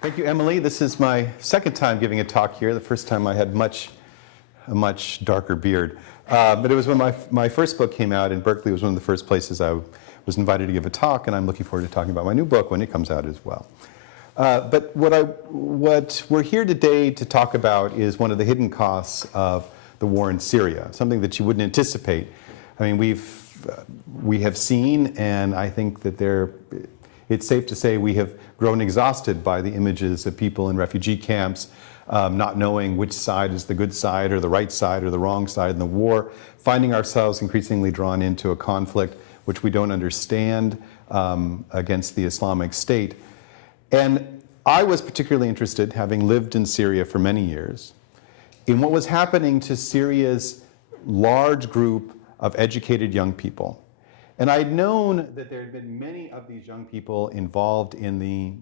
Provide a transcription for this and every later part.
Thank you, Emily. This is my second time giving a talk here. The first time I had a much darker beard. But it was when my first book came out, and Berkeley was one of the first places I was invited to give a talk, and I'm looking forward to talking about my new book when it comes out as well. But what we're here today to talk about is one of the hidden costs of the war in Syria, something that you wouldn't anticipate. I mean, we have seen, and I think that it's safe to say we have grown exhausted by the images of people in refugee camps, not knowing which side is the good side or the right side or the wrong side in the war, finding ourselves increasingly drawn into a conflict which we don't understand against the Islamic State. And I was particularly interested, having lived in Syria for many years, in what was happening to Syria's large group of educated young people. And I'd known that there had been many of these young people involved in the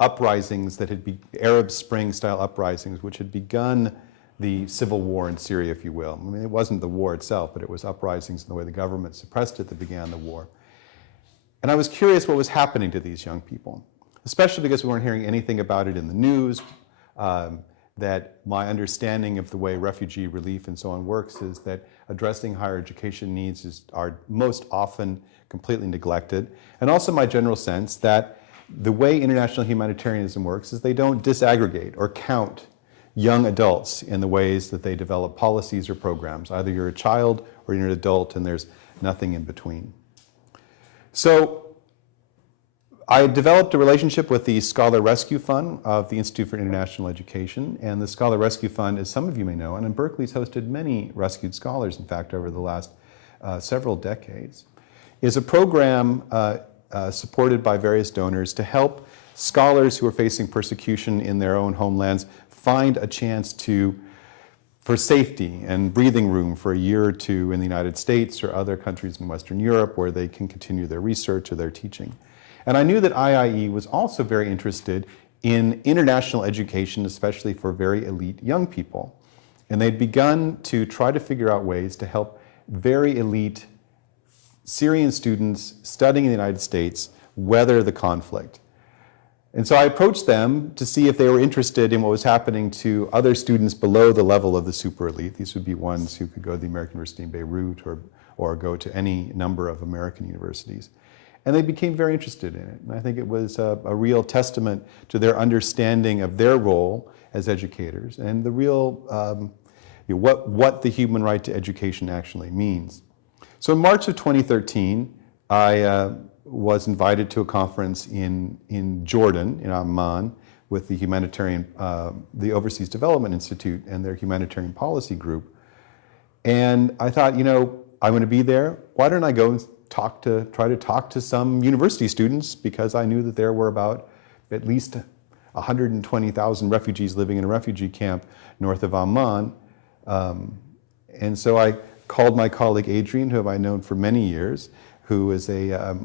uprisings that had been Arab Spring-style uprisings, which had begun the civil war in Syria, if you will. I mean, it wasn't the war itself, but it was uprisings and the way the government suppressed it that began the war. And I was curious what was happening to these young people, especially because we weren't hearing anything about it in the news. That my understanding of the way refugee relief and so on works is that addressing higher education needs are most often completely neglected. And also my general sense that the way international humanitarianism works is they don't disaggregate or count young adults in the ways that they develop policies or programs. Either you're a child or you're an adult, and there's nothing in between. So I developed a relationship with the Scholar Rescue Fund of the Institute for International Education. And the Scholar Rescue Fund, as some of you may know, and Berkeley's hosted many rescued scholars, in fact, over the last several decades, is a program supported by various donors to help scholars who are facing persecution in their own homelands find a chance for safety and breathing room for a year or two in the United States or other countries in Western Europe where they can continue their research or their teaching. And I knew that IIE was also very interested in international education, especially for very elite young people. And they'd begun to try to figure out ways to help very elite Syrian students studying in the United States weather the conflict. And so I approached them to see if they were interested in what was happening to other students below the level of the super elite. These would be ones who could go to the American University in Beirut or go to any number of American universities. And they became very interested in it. And I think it was a real testament to their understanding of their role as educators and the real, what the human right to education actually means. So in March of 2013, I was invited to a conference in Jordan, in Amman, with the the Overseas Development Institute and their humanitarian policy group. And I thought, I'm going to be there. Why don't I go and try to talk to some university students, because I knew that there were about at least 120,000 refugees living in a refugee camp north of Amman. And so I called my colleague Adrienne, who I've known for many years, who was a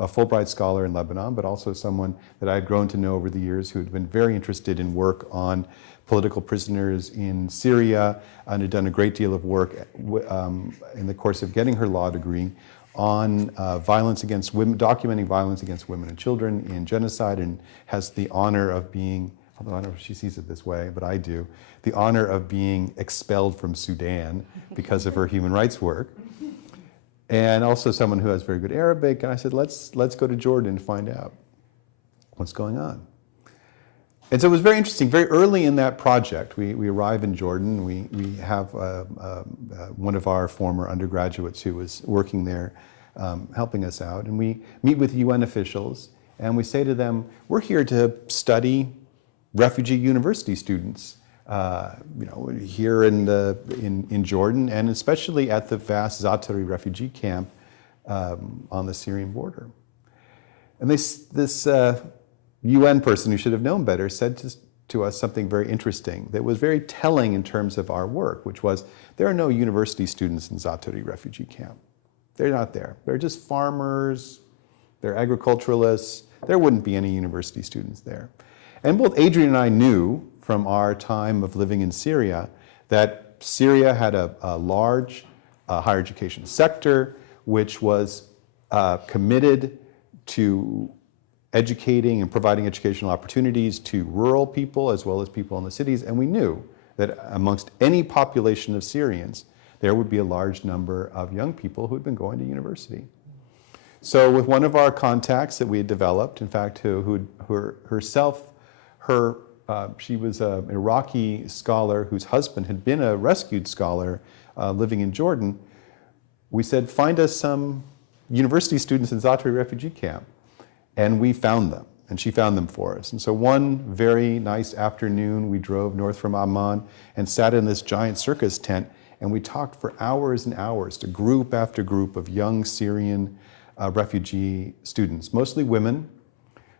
Fulbright scholar in Lebanon, but also someone that I had grown to know over the years who had been very interested in work on political prisoners in Syria and had done a great deal of work in the course of getting her law degree on violence against women, documenting violence against women and children in genocide, and has the honor of being, although I don't know if she sees it this way, but I do, the honor of being expelled from Sudan because of her human rights work. And also someone who has very good Arabic, and I said, let's go to Jordan and find out what's going on. And so it was very interesting. Very early in that project, we arrive in Jordan. We have one of our former undergraduates who was working there helping us out. And we meet with UN officials, and we say to them, we're here to study refugee university students here in Jordan, and especially at the vast Zaatari refugee camp on the Syrian border. And this UN person who should have known better said to us something very interesting that was very telling in terms of our work, which was, there are no university students in Zaatari refugee camp. They're not there. They're just farmers, they're agriculturalists. There wouldn't be any university students there. And both Adrienne and I knew from our time of living in Syria that Syria had a large higher education sector which was committed to educating and providing educational opportunities to rural people as well as people in the cities. And we knew that amongst any population of Syrians, there would be a large number of young people who had been going to university. So with one of our contacts that we had developed, in fact, she was an Iraqi scholar whose husband had been a rescued scholar living in Jordan, we said, find us some university students in Zatari refugee camp. And we found them, and she found them for us. And so one very nice afternoon, we drove north from Amman and sat in this giant circus tent, and we talked for hours and hours to group after group of young Syrian refugee students, mostly women,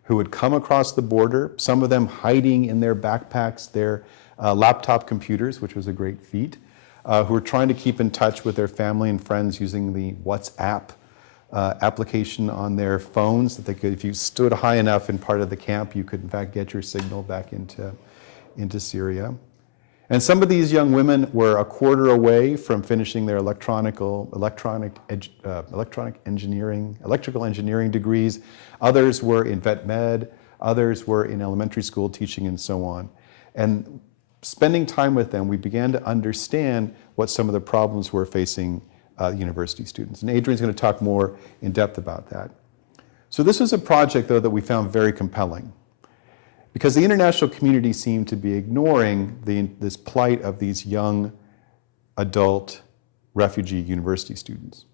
who had come across the border, some of them hiding in their backpacks their laptop computers, which was a great feat, who were trying to keep in touch with their family and friends using the WhatsApp application on their phones that they could, if you stood high enough in part of the camp, you could in fact get your signal back into Syria. And some of these young women were a quarter away from finishing their electrical engineering degrees. Others were in vet med, others were in elementary school teaching, and so on. And spending time with them, we began to understand what some of the problems were facing university students. And Adrienne's going to talk more in depth about that. So this was a project, though, that we found very compelling, because the international community seemed to be ignoring this plight of these young adult refugee university students.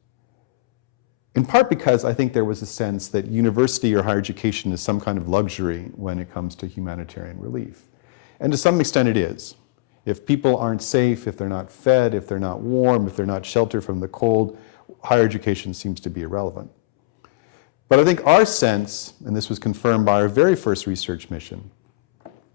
In part because I think there was a sense that university or higher education is some kind of luxury when it comes to humanitarian relief. And to some extent it is. If people aren't safe, if they're not fed, if they're not warm, if they're not sheltered from the cold, higher education seems to be irrelevant. But I think our sense, and this was confirmed by our very first research mission,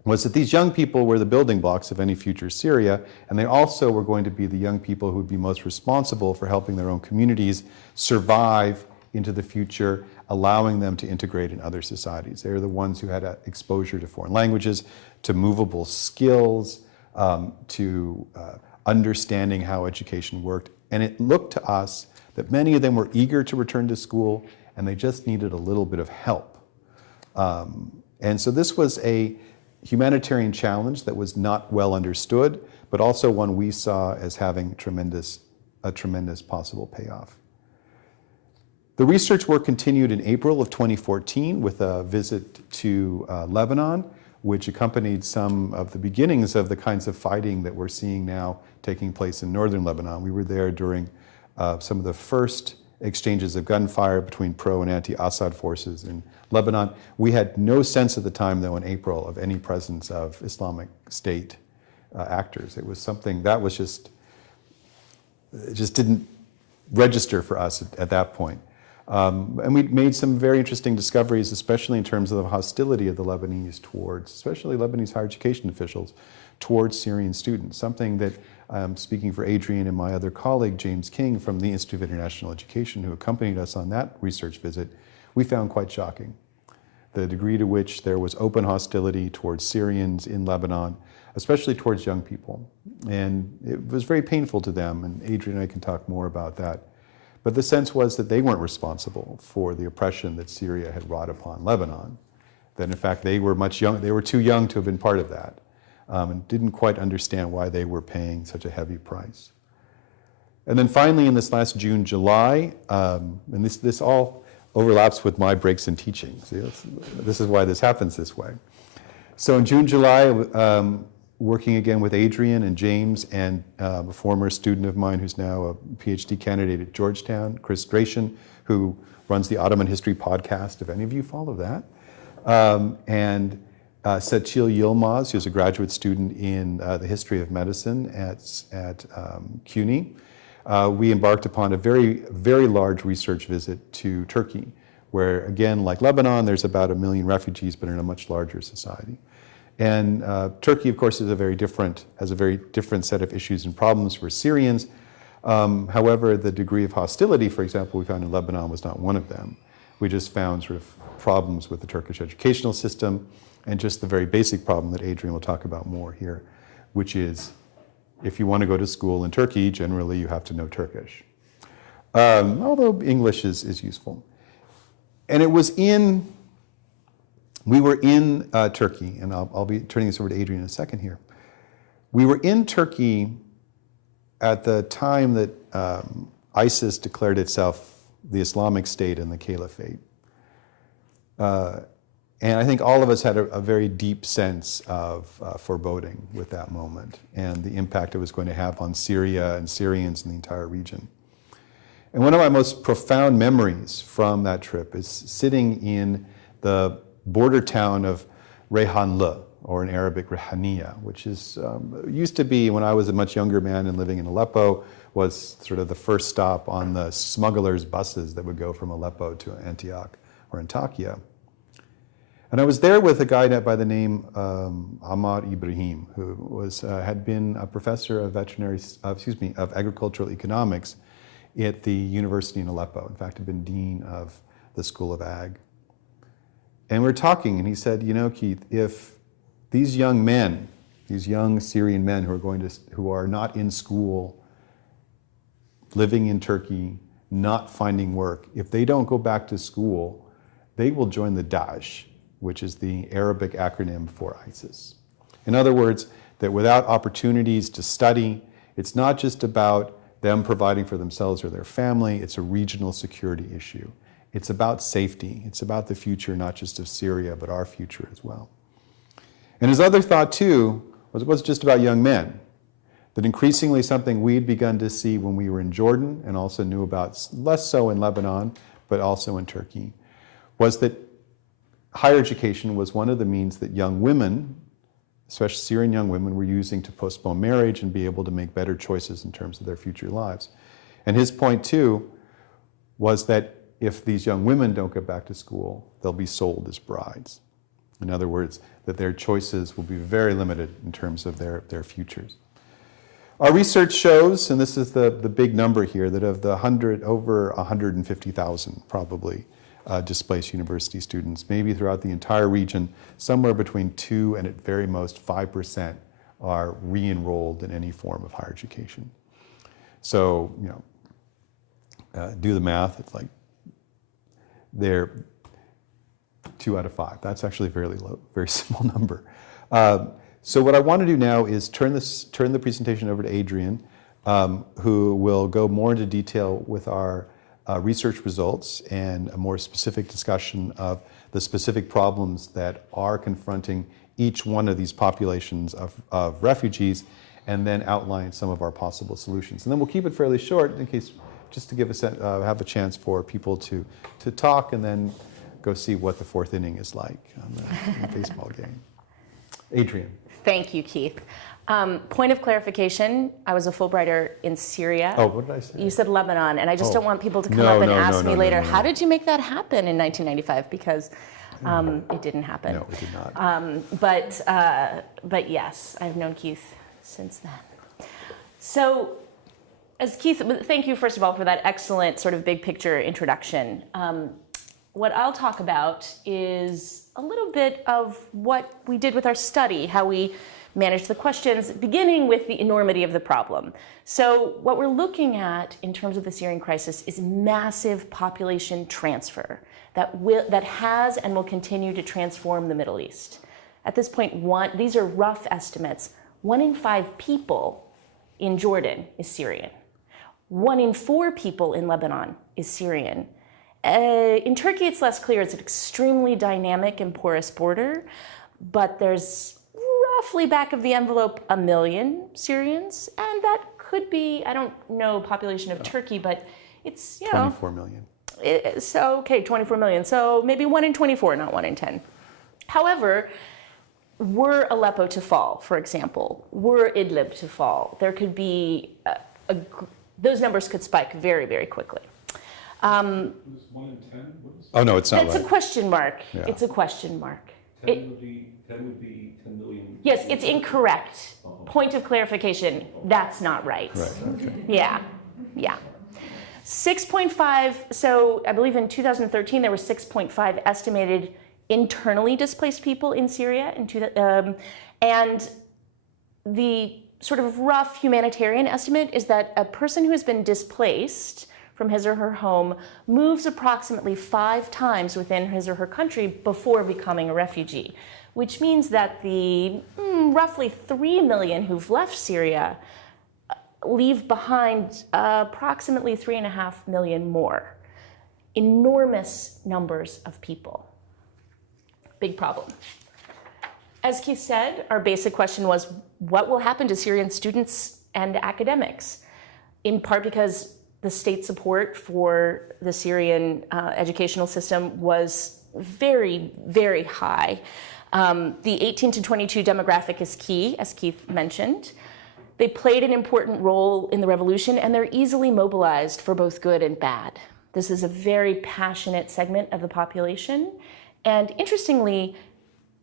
was that these young people were the building blocks of any future Syria, and they also were going to be the young people who would be most responsible for helping their own communities survive into the future, allowing them to integrate in other societies. They are the ones who had exposure to foreign languages, to movable skills, to understanding how education worked. And it looked to us that many of them were eager to return to school, and they just needed a little bit of help. And so this was a humanitarian challenge that was not well understood, but also one we saw as having a tremendous possible payoff. The research work continued in April of 2014 with a visit to Lebanon, which accompanied some of the beginnings of the kinds of fighting that we're seeing now taking place in northern Lebanon. We were there during some of the first exchanges of gunfire between pro and anti-Assad forces in Lebanon. We had no sense at the time, though, in April, of any presence of Islamic State actors. It was something that was it just didn't register for us at that point. And we made some very interesting discoveries, especially in terms of the hostility of the Lebanese towards, especially Lebanese higher education officials, towards Syrian students, something that, speaking for Adrienne and my other colleague, James King, from the Institute of International Education, who accompanied us on that research visit, we found quite shocking. The degree to which there was open hostility towards Syrians in Lebanon, especially towards young people. And it was very painful to them, and Adrienne and I can talk more about that. But the sense was that they weren't responsible for the oppression that Syria had wrought upon Lebanon, that in fact they were too young to have been part of that, and didn't quite understand why they were paying such a heavy price. And then finally in this last June, July, and this all overlaps with my breaks in teaching. See, this is why this happens this way. So in June, July, working again with Adrienne and James and a former student of mine who's now a PhD candidate at Georgetown, Chris Dration, who runs the Ottoman History podcast, if any of you follow that, and Seçil Yilmaz, who's a graduate student in the history of medicine at CUNY. We embarked upon a very, very large research visit to Turkey, where again, like Lebanon, there's about 1 million refugees, but in a much larger society. And Turkey, of course, has a very different set of issues and problems for Syrians. However, the degree of hostility, for example, we found in Lebanon was not one of them. We just found sort of problems with the Turkish educational system and just the very basic problem that Adrienne will talk about more here, which is if you want to go to school in Turkey, generally you have to know Turkish, although English is useful. And it was in we were in Turkey, and I'll be turning this over to Adrienne in a second here. We were in Turkey at the time that ISIS declared itself the Islamic State and the Caliphate. And I think all of us had a very deep sense of foreboding with that moment and the impact it was going to have on Syria and Syrians in the entire region. And one of my most profound memories from that trip is sitting in the border town of Reyhanlı, or in Arabic, Rehaniya, which is, used to be, when I was a much younger man and living in Aleppo, was sort of the first stop on the smugglers' buses that would go from Aleppo to Antioch or Antakya. And I was there with a guy by the name Ahmad Ibrahim, who had been a professor of of agricultural economics at the university in Aleppo. In fact, had been dean of the School of Ag. And we were talking, and he said, you know, Keith, if these young men, these young Syrian men who are not in school, living in Turkey, not finding work, if they don't go back to school, they will join the Daesh, which is the Arabic acronym for ISIS. In other words, that without opportunities to study, it's not just about them providing for themselves or their family, it's a regional security issue. It's about safety. It's about the future, not just of Syria, but our future as well. And his other thought, too, was it wasn't just about young men, that increasingly something we'd begun to see when we were in Jordan and also knew about, less so in Lebanon, but also in Turkey, was that higher education was one of the means that young women, especially Syrian young women, were using to postpone marriage and be able to make better choices in terms of their future lives. And his point, too, was that if these young women don't get back to school, they'll be sold as brides. In other words, that their choices will be very limited in terms of their futures. Our research shows, and this is the big number here, that of the over 150,000 probably displaced university students, maybe throughout the entire region, somewhere between 2 and at very most 5% are re-enrolled in any form of higher education. So, you know, do the math, it's like they're 2 out of 5. That's actually a very low, very small number. So what I want to do now is turn the presentation over to Adrienne, who will go more into detail with our research results and a more specific discussion of the specific problems that are confronting each one of these populations of refugees, and then outline some of our possible solutions. And then we'll keep it fairly short in case, just to give have a chance for people to talk and then go see what the fourth inning is like on the baseball game. Adrienne. Thank you, Keith. Point of clarification, I was a Fulbrighter in Syria. Oh, what did I say? You said Lebanon, and I just don't want people to come up and ask me later, how did you make that happen in 1995? Because it didn't happen. No, it did not. But yes, I've known Keith since then. So, as Keith, thank you first of all for that excellent sort of big picture introduction. What I'll talk about is a little bit of what we did with our study, how we managed the questions, beginning with the enormity of the problem. So what we're looking at in terms of the Syrian crisis is massive population transfer that has and will continue to transform the Middle East. At this point, these are rough estimates. 1 in 5 people in Jordan is Syrian. 1 in 4 people in Lebanon is Syrian. In Turkey, it's less clear. It's an extremely dynamic and porous border, but there's roughly back of the envelope 1 million Syrians, and that could be, I don't know population of Turkey, but it's, 24 million. So, okay, 24 million. So maybe 1 in 24, not 1 in 10. However, were Aleppo to fall, for example, were Idlib to fall, there could be, those numbers could spike very, very quickly. 1 in 10? Oh, no, it's not It's right. a question mark. Yeah. It's a question mark. 10 would be 10 million. Yes, it's incorrect. Point of clarification, that's not right. Right, okay. Yeah. 6.5, so I believe in 2013 there were 6.5 estimated internally displaced people in Syria, and the sort of rough humanitarian estimate is that a person who has been displaced from his or her home moves approximately 5 times within his or her country before becoming a refugee, which means that the roughly 3 million who've left Syria leave behind approximately 3.5 million more. Enormous numbers of people. Big problem. As Keith said, our basic question was, what will happen to Syrian students and academics? In part because the state support for the Syrian educational system was very, very high. The 18 to 22 demographic is key, as Keith mentioned. They played an important role in the revolution, and they're easily mobilized for both good and bad. This is a very passionate segment of the population. And interestingly,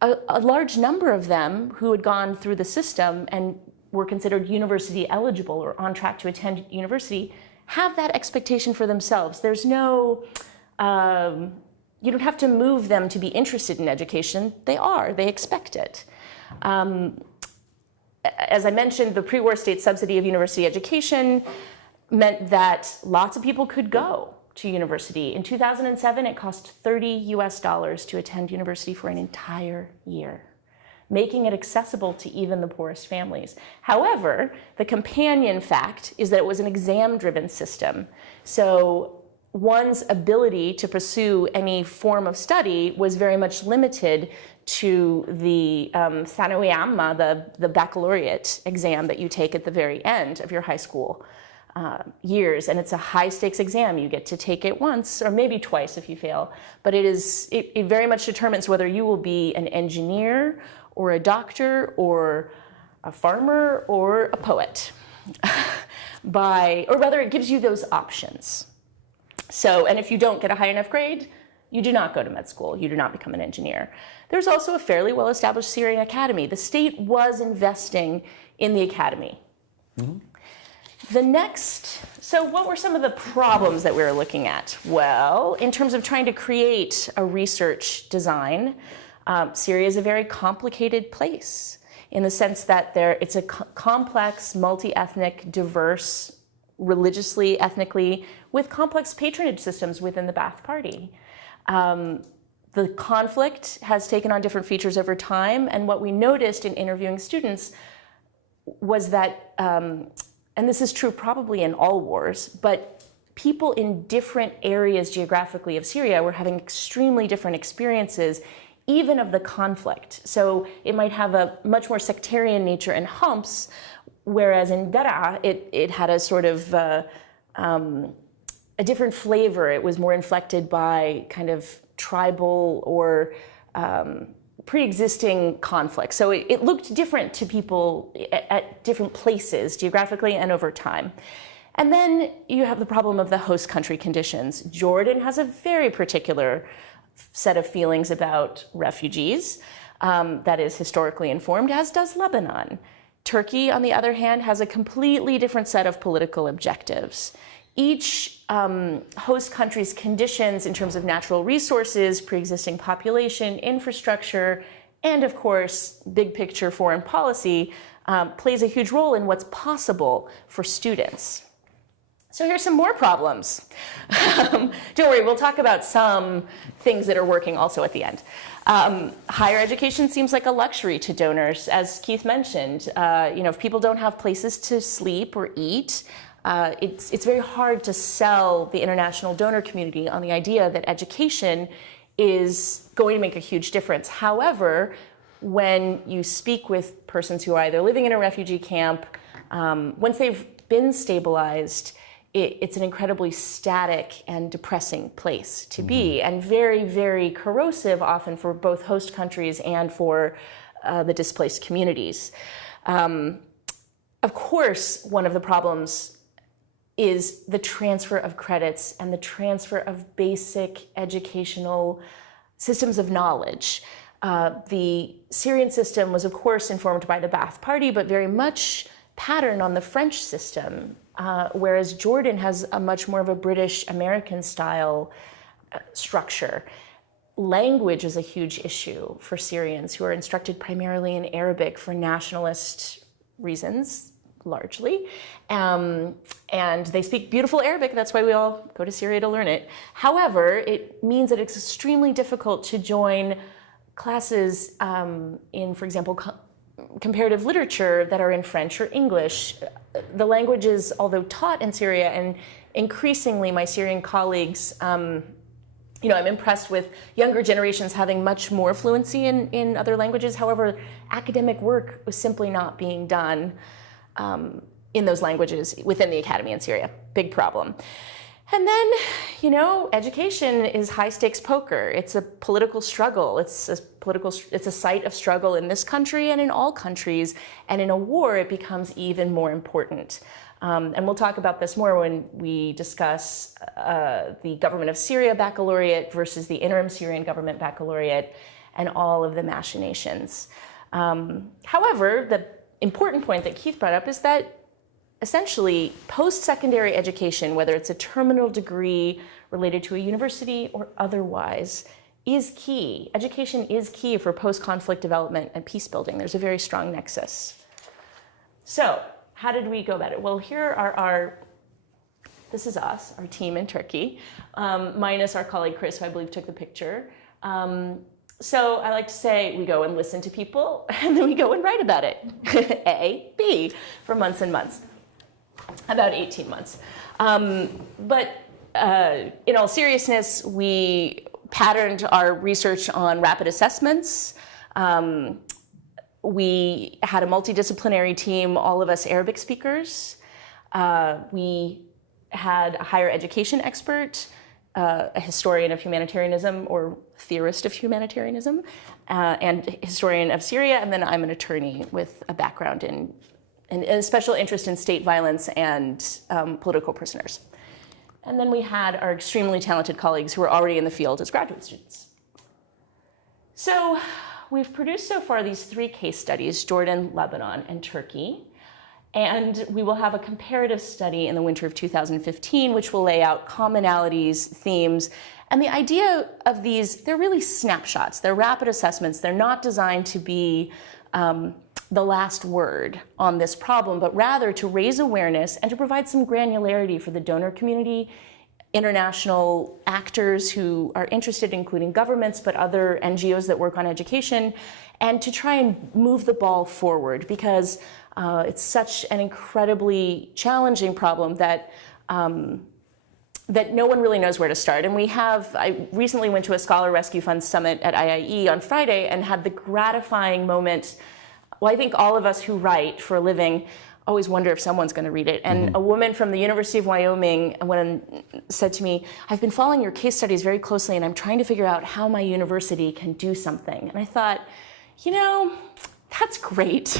a large number of them who had gone through the system and were considered university eligible or on track to attend university have that expectation for themselves. There's no, you don't have to move them to be interested in education. They expect it. As I mentioned, the pre-war state subsidy of university education meant that lots of people could go to university. In 2007, it cost $30 to attend university for an entire year, making it accessible to even the poorest families. However, the companion fact is that it was an exam-driven system. So one's ability to pursue any form of study was very much limited to the Thanawi Amma, the baccalaureate exam that you take at the very end of your high school years, and it's a high-stakes exam. You get to take it once or maybe twice if you fail, but it very much determines whether you will be an engineer or a doctor or a farmer or a poet, or rather it gives you those options. So, and if you don't get a high enough grade, you do not go to med school, you do not become an engineer. There's also a fairly well-established Syrian academy. The state was investing in the academy. Mm-hmm. So what were some of the problems that we were looking at? Well, in terms of trying to create a research design, Syria is a very complicated place in the sense that it's a complex, multi-ethnic, diverse, religiously, ethnically, with complex patronage systems within the Ba'ath Party. The conflict has taken on different features over time, and what we noticed in interviewing students was that, and this is true probably in all wars, but people in different areas geographically of Syria were having extremely different experiences, even of the conflict. So it might have a much more sectarian nature in Homs, whereas in Daraa, it had a sort of a different flavor. It was more inflected by kind of tribal or pre-existing conflict. So it looked different to people at different places, geographically and over time. And then you have the problem of the host country conditions. Jordan has a very particular set of feelings about refugees that is historically informed, as does Lebanon. Turkey, on the other hand, has a completely different set of political objectives. Each host country's conditions in terms of natural resources, pre-existing population, infrastructure, and of course, big picture foreign policy plays a huge role in what's possible for students. So here's some more problems. Don't worry, we'll talk about some things that are working also at the end. Higher education seems like a luxury to donors. As Keith mentioned, if people don't have places to sleep or eat, it's very hard to sell the international donor community on the idea that education is going to make a huge difference. However, when you speak with persons who are either living in a refugee camp, once they've been stabilized, it's an incredibly static and depressing place to be, and very, very corrosive often for both host countries and for the displaced communities. Of course, one of the problems is the transfer of credits and the transfer of basic educational systems of knowledge. The Syrian system was, of course, informed by the Ba'ath Party, but very much patterned on the French system, whereas Jordan has a much more of a British-American style structure. Language is a huge issue for Syrians who are instructed primarily in Arabic for nationalist reasons, largely. And they speak beautiful Arabic. That's why we all go to Syria to learn it. However, it means that it's extremely difficult to join classes in, for example, comparative literature that are in French or English. The languages, although taught in Syria, and increasingly my Syrian colleagues, I'm impressed with younger generations having much more fluency in other languages. However, academic work was simply not being done in those languages within the academy in Syria. Big problem. And then, education is high stakes poker. It's a political struggle. It's a site of struggle in this country and in all countries. And in a war, it becomes even more important. And we'll talk about this more when we discuss the government of Syria baccalaureate versus the interim Syrian government baccalaureate and all of the machinations. However, the important point that Keith brought up is that essentially post-secondary education, whether it's a terminal degree related to a university or otherwise, is key. Education is key for post-conflict development and peace building. There's a very strong nexus. So, how did we go about it? Well, here are this is us, our team in Turkey, minus our colleague Chris, who I believe took the picture. So I like to say we go and listen to people, and then we go and write about it. A, B, for months and months. About 18 months. But in all seriousness, we patterned our research on rapid assessments. We had a multidisciplinary team, all of us Arabic speakers. We had a higher education expert, a historian of humanitarianism or theorist of humanitarianism, and historian of Syria, and then I'm an attorney with a background in a special interest in state violence and political prisoners. And then we had our extremely talented colleagues who were already in the field as graduate students. So we've produced so far these 3 case studies, Jordan, Lebanon, and Turkey. And we will have a comparative study in the winter of 2015, which will lay out commonalities, themes. And the idea of these, they're really snapshots. They're rapid assessments. They're not designed to be the last word on this problem, but rather to raise awareness and to provide some granularity for the donor community, international actors who are interested, including governments, but other NGOs that work on education, and to try and move the ball forward, because it's such an incredibly challenging problem that that no one really knows where to start. And I recently went to a Scholar Rescue Fund Summit at IIE on Friday and had the gratifying moment. Well, I think all of us who write for a living always wonder if someone's going to read it. And a woman from the University of Wyoming said to me, "I've been following your case studies very closely, and I'm trying to figure out how my university can do something." And I thought, that's great.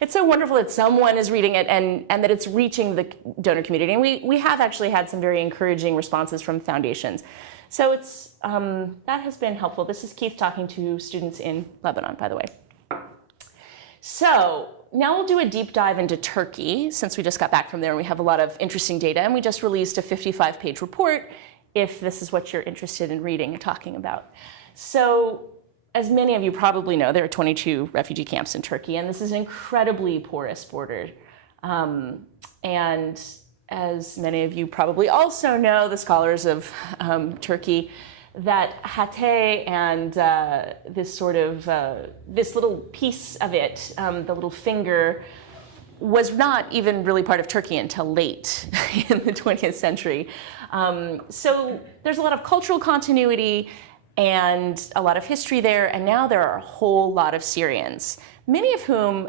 It's so wonderful that someone is reading it and that it's reaching the donor community. And we have actually had some very encouraging responses from foundations. So that has been helpful. This is Keith talking to students in Lebanon, by the way. So now we'll do a deep dive into Turkey, since we just got back from there and we have a lot of interesting data, and we just released a 55-page report, if this is what you're interested in reading and talking about. So as many of you probably know, there are 22 refugee camps in Turkey, and this is an incredibly porous border. And as many of you probably also know, the scholars of Turkey, that Hatay and this little piece of it, the little finger, was not even really part of Turkey until late in the 20th century. So there's a lot of cultural continuity and a lot of history there, and now there are a whole lot of Syrians, many of whom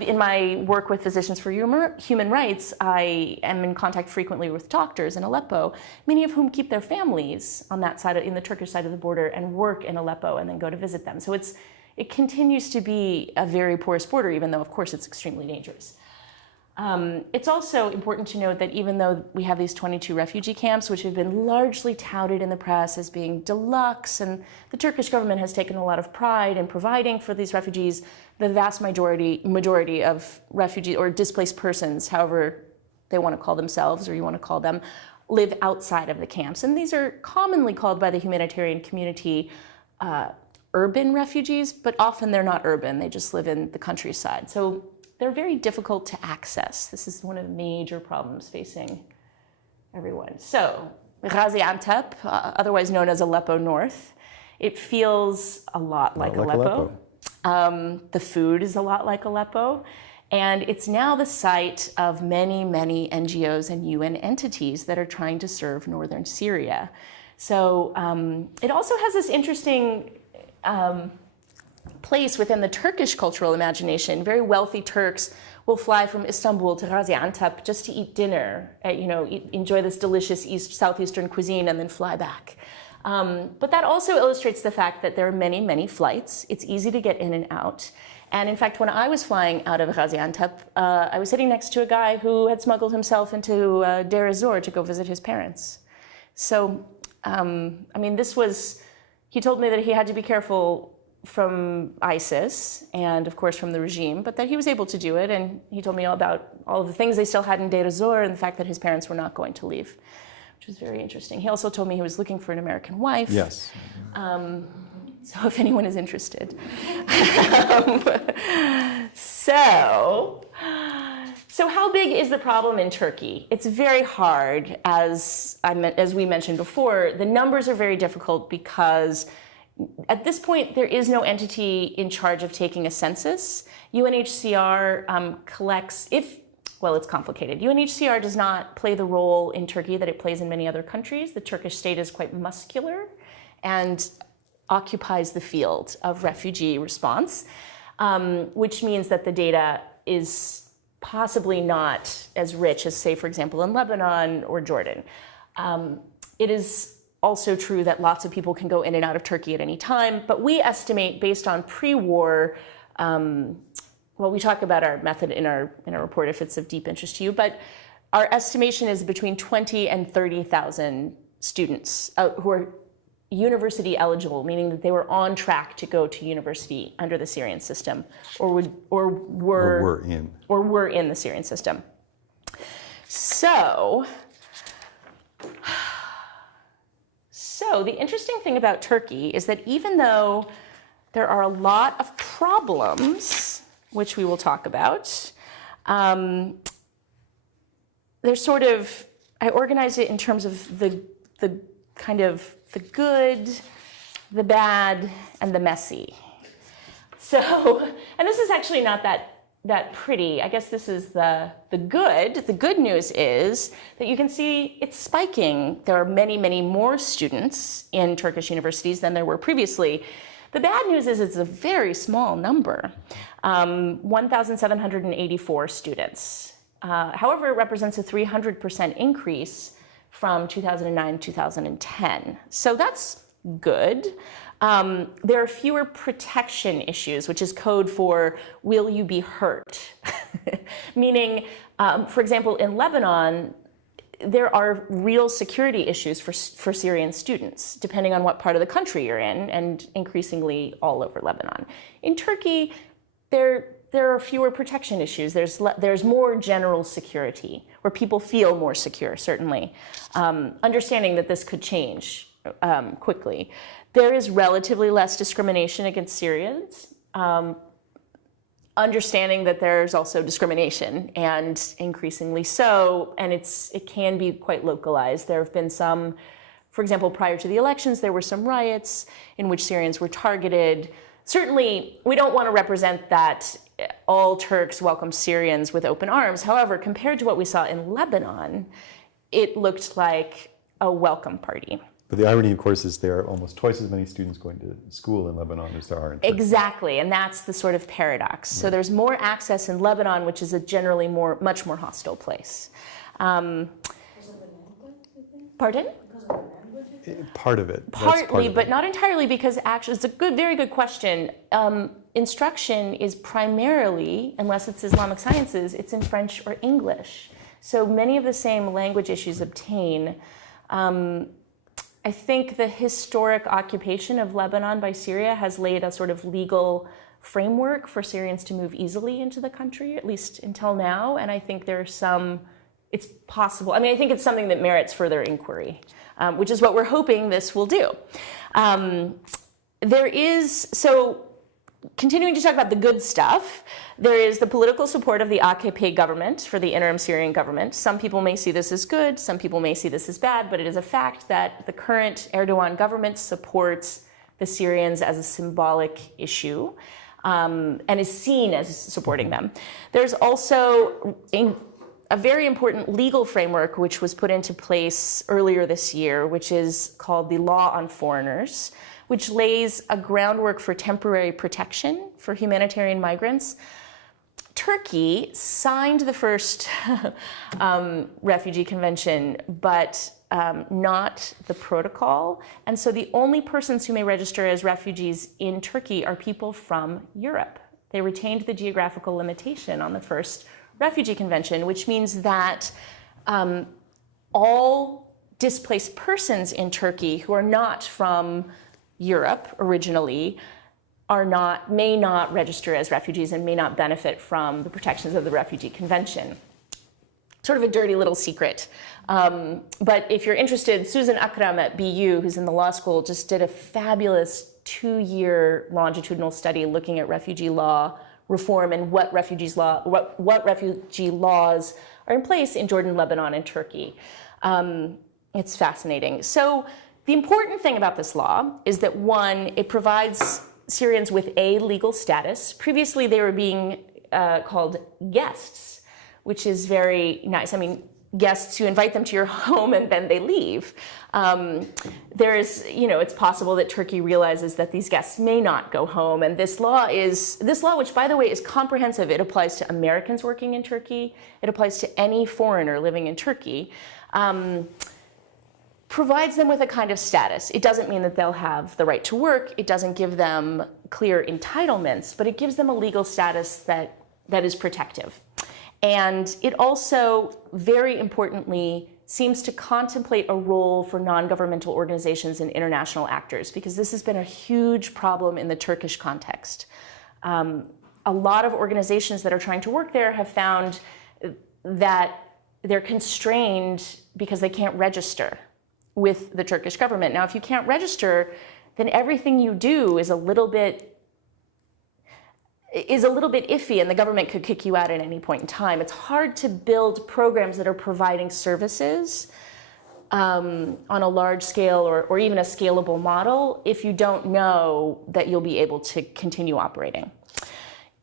in my work with Physicians for Human Rights, I am in contact frequently with doctors in Aleppo, many of whom keep their families on that side, in the Turkish side of the border, and work in Aleppo and then go to visit them. So it continues to be a very porous border, even though, of course, it's extremely dangerous. It's also important to note that even though we have these 22 refugee camps, which have been largely touted in the press as being deluxe, and the Turkish government has taken a lot of pride in providing for these refugees, the vast majority of refugees or displaced persons, however they want to call themselves or you want to call them, live outside of the camps. And these are commonly called by the humanitarian community urban refugees, but often they're not urban, they just live in the countryside. So they're very difficult to access. This is one of the major problems facing everyone. So, Gaziantep, otherwise known as Aleppo North, it feels a lot like Aleppo. The food is a lot like Aleppo. And it's now the site of many, many NGOs and UN entities that are trying to serve northern Syria. So it also has this interesting place within the Turkish cultural imagination. Very wealthy Turks will fly from Istanbul to Gaziantep just to eat dinner, enjoy this delicious southeastern cuisine, and then fly back. But that also illustrates the fact that there are many, many flights. It's easy to get in and out. And in fact, when I was flying out of Gaziantep, I was sitting next to a guy who had smuggled himself into Deir ez-Zor to go visit his parents. So, I mean, he told me that he had to be careful from ISIS and, of course, from the regime, but that he was able to do it. And he told me all about all of the things they still had in Deir ez-Zor and the fact that his parents were not going to leave, which was very interesting. He also told me he was looking for an American wife. Yes. So if anyone is interested. So how big is the problem in Turkey? It's very hard, as we mentioned before. The numbers are very difficult because at this point there is no entity in charge of taking a census. UNHCR collects, well, it's complicated. UNHCR does not play the role in Turkey that it plays in many other countries. The Turkish state is quite muscular and occupies the field of refugee response, which means that the data is possibly not as rich as, say, for example, in Lebanon or Jordan. It is also true that lots of people can go in and out of Turkey at any time, but we estimate based on pre-war, well, we talk about our method in our report if it's of deep interest to you, but our estimation is between 20 and 30,000 students who are university eligible, meaning that they were on track to go to university under the Syrian system, or were in the Syrian system. So the interesting thing about Turkey is that even though there are a lot of problems, which we will talk about, there's sort of, I organize it in terms of the kind of the good, the bad, and the messy. So, and this is actually not that pretty. I guess this is the good. The good news is that you can see it's spiking. There are many, many more students in Turkish universities than there were previously. The bad news is it's a very small number, 1,784 students. However, it represents a 300% increase from 2009 to 2010. So that's good. There are fewer protection issues, which is code for will you be hurt? Meaning, for example, in Lebanon, there are real security issues for Syrian students, depending on what part of the country you're in, and increasingly all over Lebanon. In Turkey, there are fewer protection issues. There's more general security, where people feel more secure, certainly. Understanding that this could change quickly. There is relatively less discrimination against Syrians. Understanding that there's also discrimination, and increasingly so, and it can be quite localized. There have been some, for example, prior to the elections, there were some riots in which Syrians were targeted. Certainly, we don't want to represent that all Turks welcome Syrians with open arms. However, compared to what we saw in Lebanon, it looked like a welcome party. But the irony, of course, is there are almost twice as many students going to school in Lebanon as there are in Turkey. Exactly, and that's the sort of paradox. So there's more access in Lebanon, which is a generally much more hostile place. Pardon? Part of it. Partly, but not entirely, because actually, it's a very good question. Instruction is primarily, unless it's Islamic sciences, it's in French or English. So many of the same language issues obtain. I think the historic occupation of Lebanon by Syria has laid a sort of legal framework for Syrians to move easily into the country, at least until now. And I think it's possible. I mean, I think it's something that merits further inquiry, which is what we're hoping this will do. continuing to talk about the good stuff, there is the political support of the AKP government for the interim Syrian government. Some people may see this as good, some people may see this as bad, but it is a fact that the current Erdogan government supports the Syrians as a symbolic issue and is seen as supporting them. There's also a very important legal framework which was put into place earlier this year, which is called the Law on Foreigners, which lays a groundwork for temporary protection for humanitarian migrants. Turkey signed the first refugee convention, but not the protocol. And so the only persons who may register as refugees in Turkey are people from Europe. They retained the geographical limitation on the first refugee convention, which means that all displaced persons in Turkey who are not from Europe originally may not register as refugees and may not benefit from the protections of the Refugee Convention. Sort of a dirty little secret. But if you're interested, Susan Akram at BU, who's in the law school, just did a fabulous 2-year longitudinal study looking at refugee law reform and what refugee laws are in place in Jordan, Lebanon, and Turkey. It's fascinating. So the important thing about this law is that, one, it provides Syrians with a legal status. Previously, they were being called guests, which is very nice. I mean, guests, you invite them to your home and then they leave. It's possible that Turkey realizes that these guests may not go home. And this law, which by the way is comprehensive, it applies to Americans working in Turkey, it applies to any foreigner living in Turkey, provides them with a kind of status. It doesn't mean that they'll have the right to work. It doesn't give them clear entitlements, but it gives them a legal status that is protective. And it also, very importantly, seems to contemplate a role for non-governmental organizations and international actors, because this has been a huge problem in the Turkish context. A lot of organizations that are trying to work there have found that they're constrained because they can't register with the Turkish government. Now, if you can't register, then everything you do is a little bit iffy, and the government could kick you out at any point in time. It's hard to build programs that are providing services on a large scale or even a scalable model if you don't know that you'll be able to continue operating.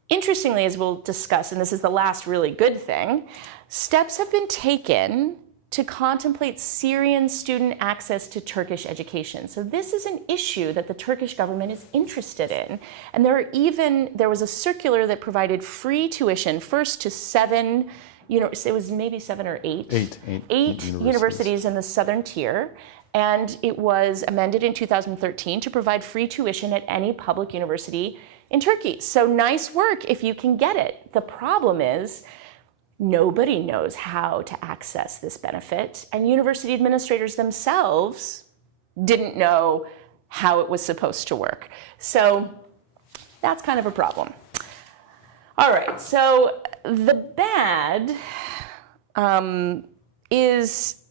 Interestingly, as we'll discuss, and this is the last really good thing, steps have been taken to contemplate Syrian student access to Turkish education. So this is an issue that the Turkish government is interested in. And there was a circular that provided free tuition first to 7, it was maybe 7 or 8. Eight universities in the southern tier. And it was amended in 2013 to provide free tuition at any public university in Turkey. So nice work if you can get it. The problem is, nobody knows how to access this benefit, and university administrators themselves didn't know how it was supposed to work. So that's kind of a problem. All right, so the bad is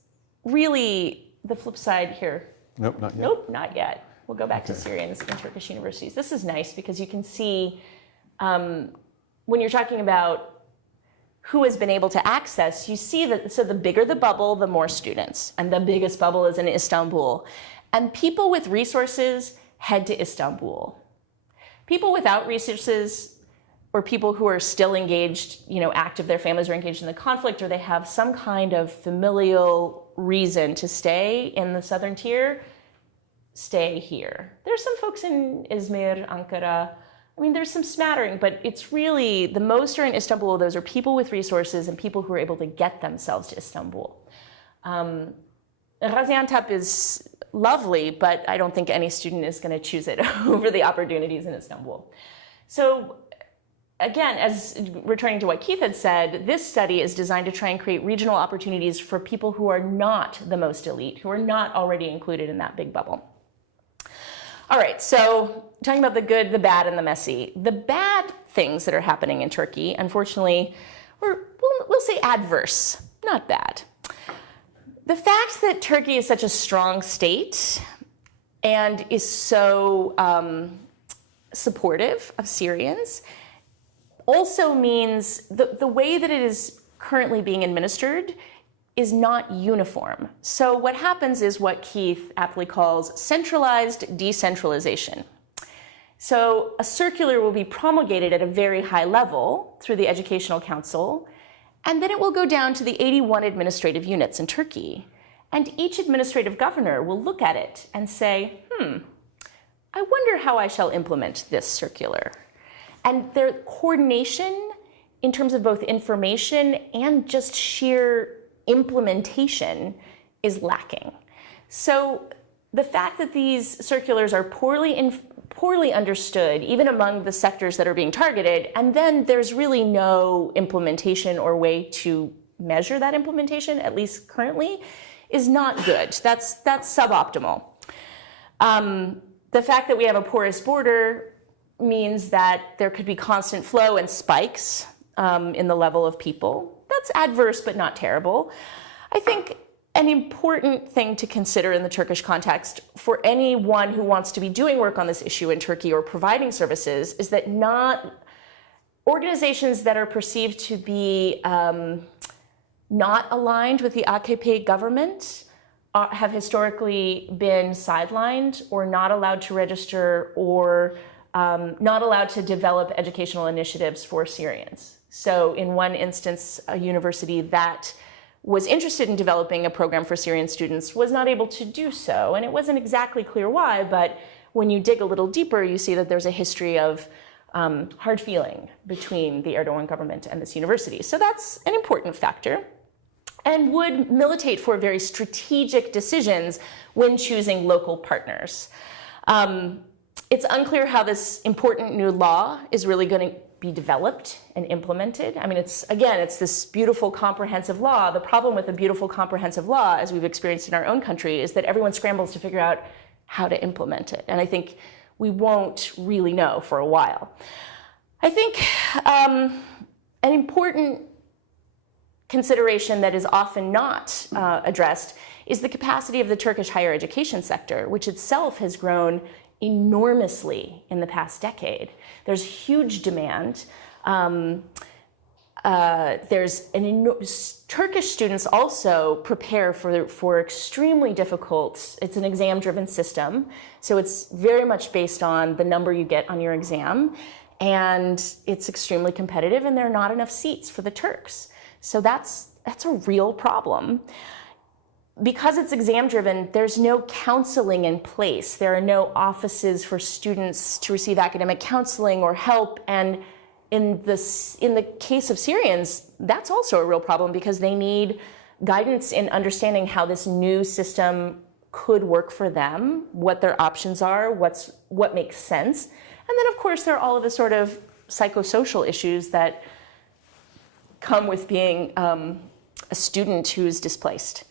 really the flip side here. Nope, not yet. Nope, not yet. We'll go back to Syrians in Turkish universities. This is nice because you can see when you're talking about who has been able to access, you see that, so the bigger the bubble, the more students. And the biggest bubble is in Istanbul. And people with resources head to Istanbul. People without resources, or people who are still engaged, active, their families are engaged in the conflict, or they have some kind of familial reason to stay in the southern tier, stay here. There's some folks in Izmir, Ankara. There's some smattering, but it's really, the most are in Istanbul. Those are people with resources and people who are able to get themselves to Istanbul. Gaziantep is lovely, but I don't think any student is going to choose it over the opportunities in Istanbul. So again, as returning to what Keith had said, this study is designed to try and create regional opportunities for people who are not the most elite, who are not already included in that big bubble. All right, so talking about the good, the bad, and the messy. The bad things that are happening in Turkey, unfortunately, we'll say adverse, not bad. The fact that Turkey is such a strong state and is so supportive of Syrians also means the way that it is currently being administered is not uniform. So what happens is what Keith aptly calls centralized decentralization. So a circular will be promulgated at a very high level through the Educational Council, and then it will go down to the 81 administrative units in Turkey. And each administrative governor will look at it and say, I wonder how I shall implement this circular. And their coordination in terms of both information and just sheer implementation is lacking. So the fact that these circulars are poorly understood, even among the sectors that are being targeted, and then there's really no implementation or way to measure that implementation, at least currently, is not good. That's suboptimal. The fact that we have a porous border means that there could be constant flow and spikes in the level of people. That's adverse, but not terrible. I think an important thing to consider in the Turkish context for anyone who wants to be doing work on this issue in Turkey or providing services is that not organizations that are perceived to be not aligned with the AKP government have historically been sidelined or not allowed to register or not allowed to develop educational initiatives for Syrians. So in one instance, a university that was interested in developing a program for Syrian students was not able to do so. And it wasn't exactly clear why, but when you dig a little deeper, you see that there's a history of hard feeling between the Erdogan government and this university. So that's an important factor and would militate for very strategic decisions when choosing local partners. It's unclear how this important new law is really going to be developed and implemented. I mean, it's this beautiful comprehensive law. The problem with a beautiful comprehensive law, as we've experienced in our own country, is that everyone scrambles to figure out how to implement it. And I think we won't really know for a while. I think an important consideration that is often not addressed is the capacity of the Turkish higher education sector, which itself has grown enormously in the past decade. There's huge demand. Turkish students also prepare for extremely difficult, it's an exam-driven system, so it's very much based on the number you get on your exam, and it's extremely competitive, and there are not enough seats for the Turks. So that's a real problem. Because it's exam-driven, there's no counseling in place. There are no offices for students to receive academic counseling or help. And in the case of Syrians, that's also a real problem because they need guidance in understanding how this new system could work for them, what their options are, what makes sense. And then, of course, there are all of the sort of psychosocial issues that come with being a student who's displaced.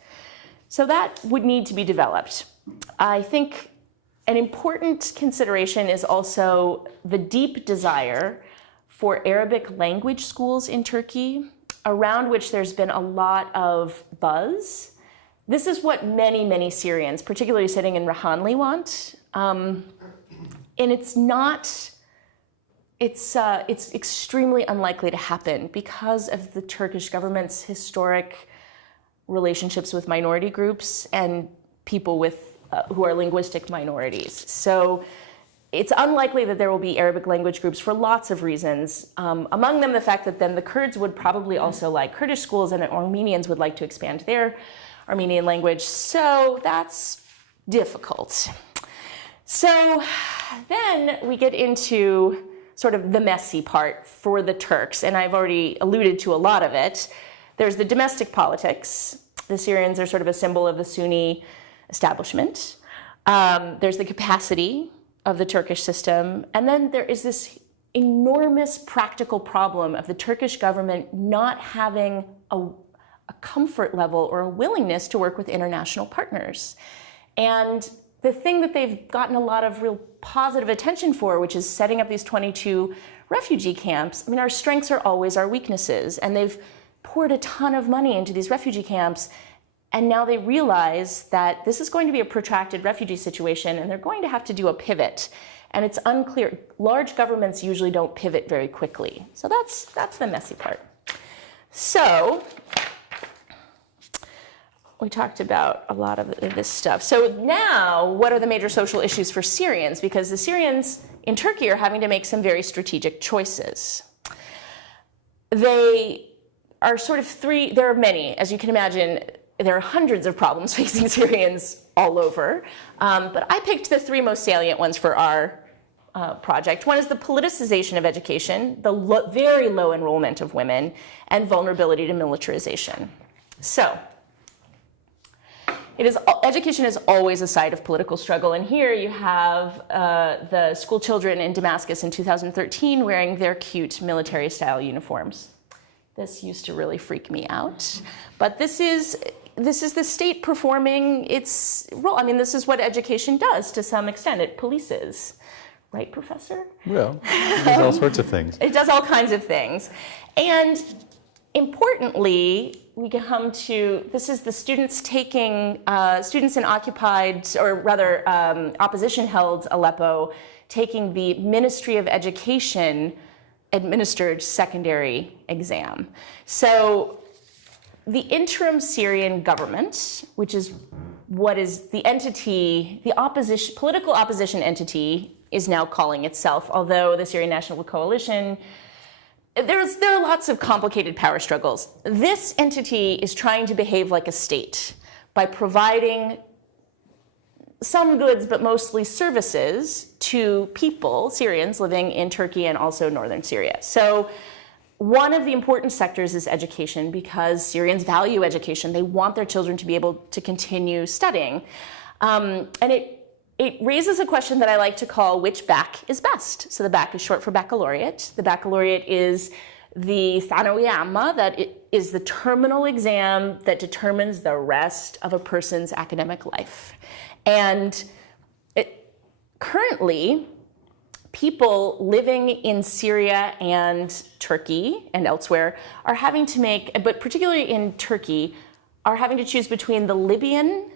So that would need to be developed. I think an important consideration is also the deep desire for Arabic language schools in Turkey, around which there's been a lot of buzz. This is what many, many Syrians, particularly sitting in Rahanli, want. And it's extremely unlikely to happen because of the Turkish government's historic relationships with minority groups and people who are linguistic minorities. So it's unlikely that there will be Arabic language groups for lots of reasons. Among them, the fact that then the Kurds would probably also like Kurdish schools and the Armenians would like to expand their Armenian language. So that's difficult. So then we get into sort of the messy part for the Turks, and I've already alluded to a lot of it. There's the domestic politics. The Syrians are sort of a symbol of the Sunni establishment. There's the capacity of the Turkish system. And then there is this enormous practical problem of the Turkish government not having a comfort level or a willingness to work with international partners. And the thing that they've gotten a lot of real positive attention for, which is setting up these 22 refugee camps, I mean, our strengths are always our weaknesses. And they've poured a ton of money into these refugee camps, and now they realize that this is going to be a protracted refugee situation, and they're going to have to do a pivot. and it's unclear. Large governments usually don't pivot very quickly. So that's the messy part. So we talked about a lot of this stuff. So now, what are the major social issues for Syrians? Because the Syrians in Turkey are having to make some very strategic choices. They are sort of there are many, as you can imagine, there are hundreds of problems facing Syrians all over. But I picked the three most salient ones for our project. One is the politicization of education, the very low enrollment of women, and vulnerability to militarization. So, education is always a site of political struggle, and here you have the school children in Damascus in 2013 wearing their cute military-style uniforms. This used to really freak me out, but this is the state performing its role. I mean, this is what education does to some extent. It polices, right, Professor? Well, it does all sorts of things. It does all kinds of things, and importantly, we come to, this is the students taking, students in occupied, or rather opposition-held Aleppo, taking the Ministry of Education administered secondary exam. So the interim Syrian government, which is what is the entity, the political opposition entity is now calling itself, although the Syrian National Coalition, there are lots of complicated power struggles. This entity is trying to behave like a state by providing some goods, but mostly services, to people, Syrians living in Turkey and also northern Syria. So one of the important sectors is education, because Syrians value education. They want their children to be able to continue studying. And it raises a question that I like to call, which bac is best? So the bac is short for baccalaureate. The baccalaureate is the Thanawi Amma, that is the terminal exam that determines the rest of a person's academic life. And currently, people living in Syria and Turkey and elsewhere are having to make, but particularly in Turkey, are having to choose between the Libyan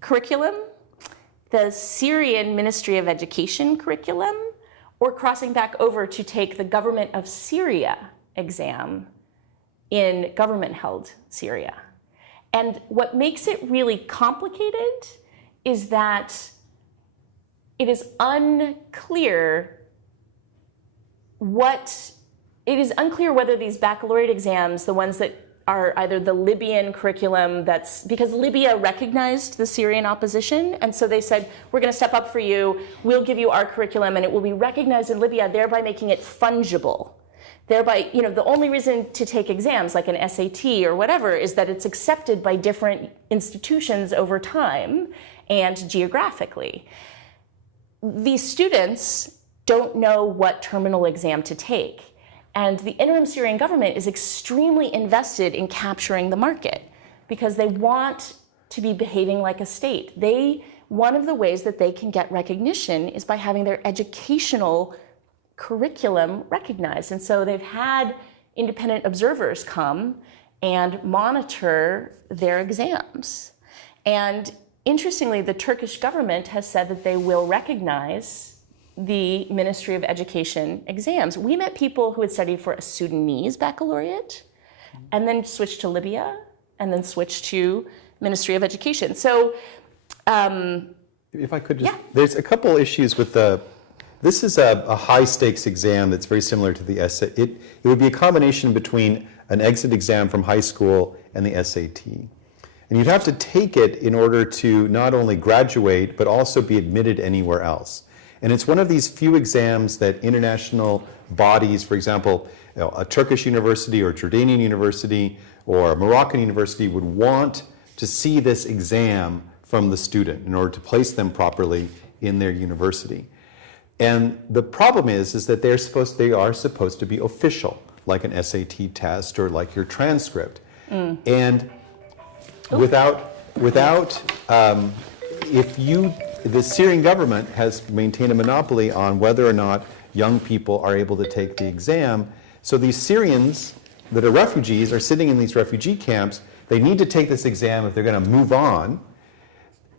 curriculum, the Syrian Ministry of Education curriculum, or crossing back over to take the Government of Syria exam in government-held Syria. And what makes it really complicated is that it is unclear whether these baccalaureate exams, the ones that are either the Libyan curriculum, because Libya recognized the Syrian opposition, and so they said, we're going to step up for you, we'll give you our curriculum, and it will be recognized in Libya, thereby making it fungible. Thereby, the only reason to take exams, like an SAT or whatever, is that it's accepted by different institutions over time and geographically. These students don't know what terminal exam to take. And the interim Syrian government is extremely invested in capturing the market because they want to be behaving like a state. One of the ways that they can get recognition is by having their educational curriculum recognized. And so they've had independent observers come and monitor their exams. And interestingly, the Turkish government has said that they will recognize the Ministry of Education exams. We met people who had studied for a Sudanese baccalaureate and then switched to Libya and then switched to Ministry of Education. So, if I could just, there's a couple issues with this is a high stakes exam that's very similar to the SAT. It would be a combination between an exit exam from high school and the SAT. And you'd have to take it in order to not only graduate, but also be admitted anywhere else. And it's one of these few exams that international bodies, for example, a Turkish university or a Jordanian university or a Moroccan university would want to see this exam from the student in order to place them properly in their university. And the problem is that they are supposed to be official, like an SAT test or like your transcript. And the Syrian government has maintained a monopoly on whether or not young people are able to take the exam. So these Syrians that are refugees are sitting in these refugee camps. They need to take this exam if they're going to move on.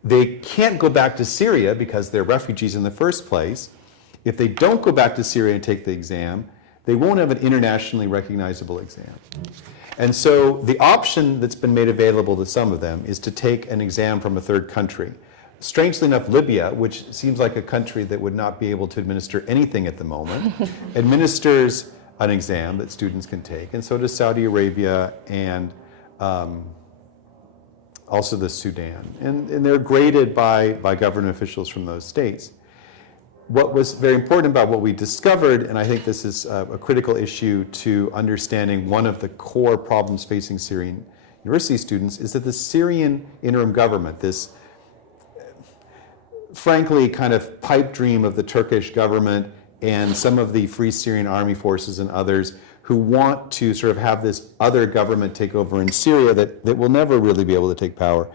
They can't go back to Syria because they're refugees in the first place. if they don't go back to Syria and take the exam, they won't have an internationally recognizable exam. And so the option that's been made available to some of them is to take an exam from a third country. Strangely enough, Libya, which seems like a country that would not be able to administer anything at the moment, administers an exam that students can take, and so does Saudi Arabia and also the Sudan. And they're graded by government officials from those states. What was very important about what we discovered, and I think this is a critical issue to understanding one of the core problems facing Syrian university students, is that the Syrian interim government, this frankly kind of pipe dream of the Turkish government and some of the Free Syrian Army Forces and others who want to sort of have this other government take over in Syria that will never really be able to take power,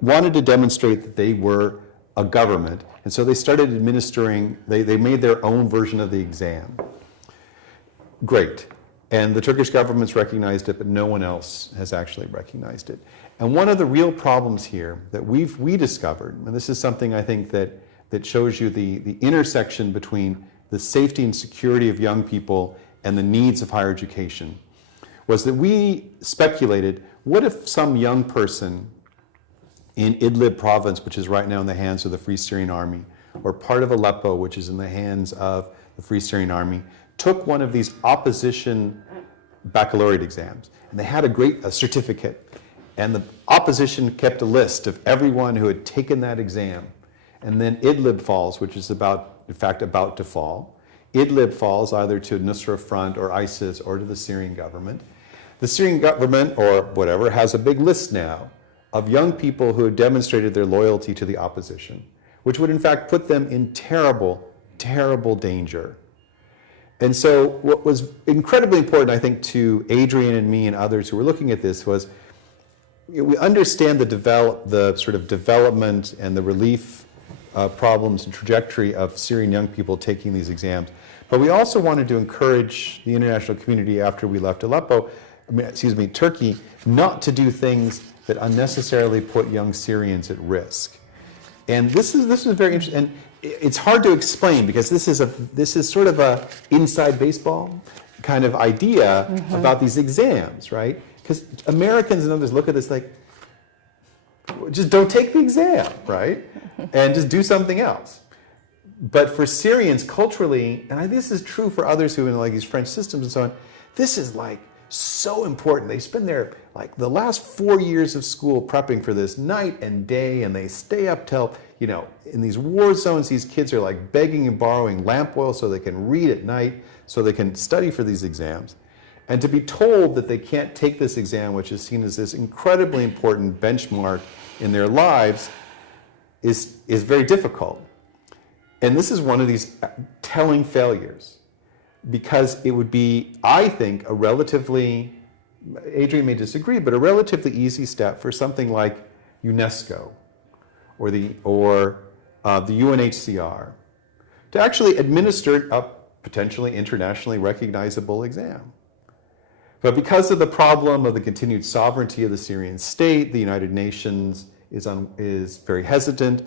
wanted to demonstrate that they were a government. And so they started administering, they made their own version of the exam. Great. And the Turkish government's recognized it, but no one else has actually recognized it. And one of the real problems here that we discovered, and this is something I think that shows you the intersection between the safety and security of young people and the needs of higher education, was that we speculated, what if some young person in Idlib province, which is right now in the hands of the Free Syrian Army, or part of Aleppo, which is in the hands of the Free Syrian Army, took one of these opposition baccalaureate exams, and they had a certificate, and the opposition kept a list of everyone who had taken that exam, and then Idlib falls, which is in fact about to fall. Idlib falls either to Nusra Front or ISIS or to the Syrian government. The Syrian government, or whatever, has a big list now of young people who had demonstrated their loyalty to the opposition, which would in fact put them in terrible, terrible danger. And so what was incredibly important, I think, to Adrienne and me and others who were looking at this was, we understand the sort of development and the relief problems and trajectory of Syrian young people taking these exams, but we also wanted to encourage the international community after we left Turkey, not to do things that unnecessarily put young Syrians at risk. And this is very interesting, and it's hard to explain because this is sort of a inside baseball kind of idea about these exams, right? Because Americans and others look at this like, just don't take the exam, right? And just do something else. But for Syrians culturally, and this is true for others who are in like these French systems and so on, this is like so important. They spend their like the last 4 years of school prepping for this night and day, and they stay up till, in these war zones, these kids are like begging and borrowing lamp oil so they can read at night, so they can study for these exams. And to be told that they can't take this exam, which is seen as this incredibly important benchmark in their lives, is very difficult. And this is one of these telling failures, because it would be, I think, a relatively, Adrienne may disagree, but a relatively easy step for something like UNESCO or the UNHCR to actually administer a potentially internationally recognizable exam. But because of the problem of the continued sovereignty of the Syrian state, the United Nations is very hesitant.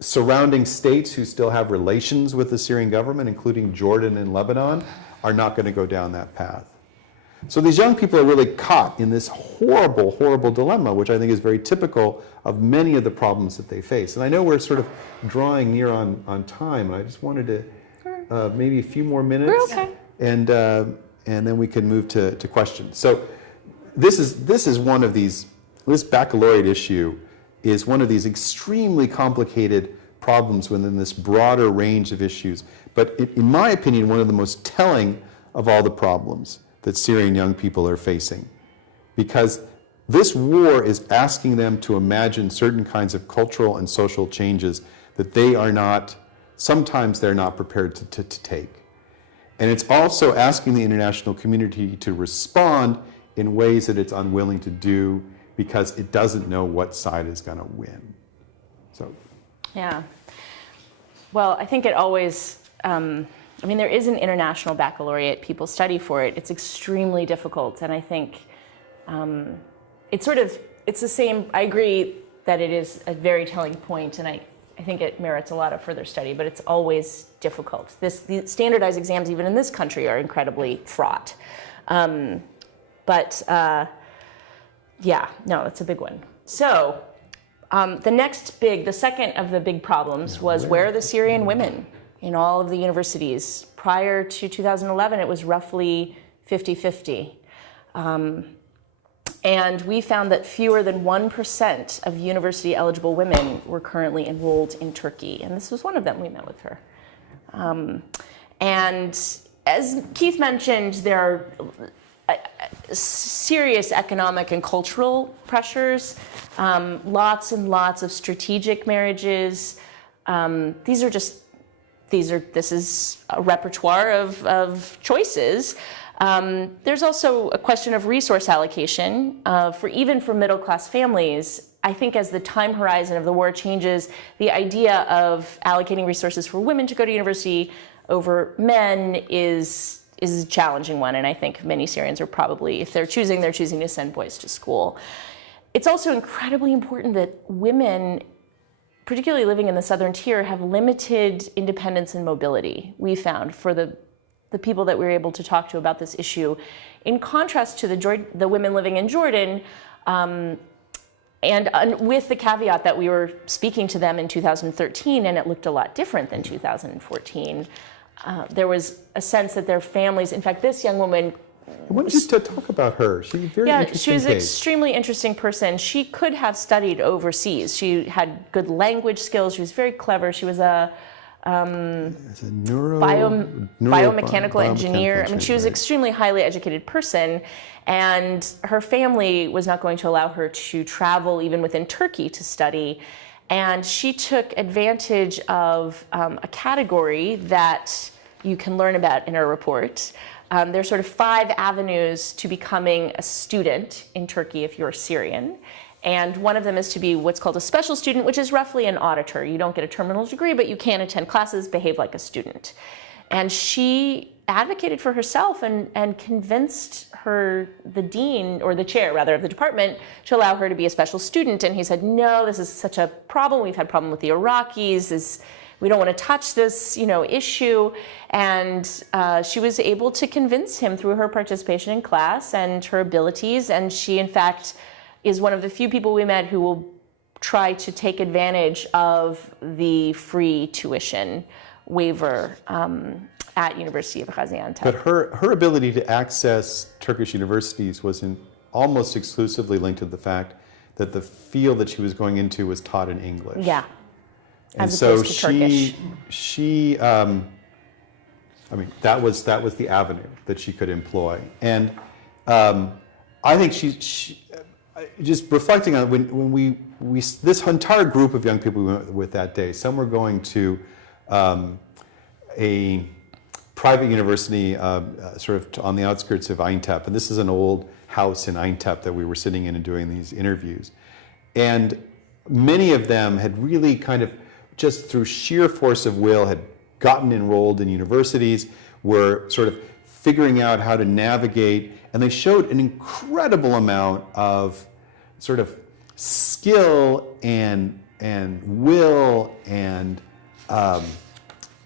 Surrounding states who still have relations with the Syrian government, including Jordan and Lebanon, are not going to go down that path. So these young people are really caught in this horrible, horrible dilemma, which I think is very typical of many of the problems that they face. And I know we're sort of drawing near on time, and I just wanted to maybe a few more minutes. We're okay. And then we can move to questions. So this is one of these, this baccalaureate issue is one of these extremely complicated problems within this broader range of issues. But in my opinion, one of the most telling of all the problems that Syrian young people are facing. Because this war is asking them to imagine certain kinds of cultural and social changes that they are not, sometimes they're not prepared to take. And it's also asking the international community to respond in ways that it's unwilling to do because it doesn't know what side is going to win. So, yeah. Well, I think it always, there is an international baccalaureate. People study for it. It's extremely difficult. And I think it's the same, I agree that it is a very telling point. And I think it merits a lot of further study, but it's always difficult. The standardized exams, even in this country, are incredibly fraught. Yeah, no, it's a big one. So the second of the big problems was where are the Syrian women in all of the universities? Prior to 2011, it was roughly 50-50. And we found that fewer than 1% of university-eligible women were currently enrolled in Turkey. And this was one of them. We met with her. And as Keith mentioned, there are serious economic and cultural pressures, lots and lots of strategic marriages. This is a repertoire of choices. There's also a question of resource allocation even for middle-class families. I think as the time horizon of the war changes, the idea of allocating resources for women to go to university over men is a challenging one, and I think many Syrians are probably, if they're choosing to send boys to school. It's also incredibly important that women, particularly living in the southern tier, have limited independence and mobility, we found, for the people that we were able to talk to about this issue, in contrast to the women living in Jordan, and with the caveat that we were speaking to them in 2013 and it looked a lot different than 2014. There was a sense that their families, in fact, this young woman. I want you to talk about her. She's a very interesting she was an case. extremely interesting person. She could have studied overseas. She had good language skills. She was very clever. She was a biomechanical engineer. I mean, she was an extremely highly educated person, and her family was not going to allow her to travel even within Turkey to study. And she took advantage of a category that you can learn about in her report. There's sort of 5 avenues to becoming a student in Turkey if you're Syrian. And one of them is to be what's called a special student, which is roughly an auditor. You don't get a terminal degree, but you can attend classes, behave like a student. And she advocated for herself and convinced the dean, or the chair rather, of the department to allow her to be a special student. And he said, no, this is such a problem. We've had a problem with the Iraqis. We don't want to touch this, issue. And she was able to convince him through her participation in class and her abilities. And she, in fact, is one of the few people we met who will try to take advantage of the free tuition waiver at University of Gaziantep. But her ability to access Turkish universities was almost exclusively linked to the fact that the field that she was going into was taught in English. Yeah. And as so opposed to Turkish. That was the avenue that she could employ. And I think she just reflecting on when we this entire group of young people we went with that day, some were going to a private university sort of on the outskirts of Eintep, and this is an old house in Eintep that we were sitting in and doing these interviews. And many of them had really kind of, just through sheer force of will, had gotten enrolled in universities, were sort of figuring out how to navigate, and they showed an incredible amount of sort of skill and will and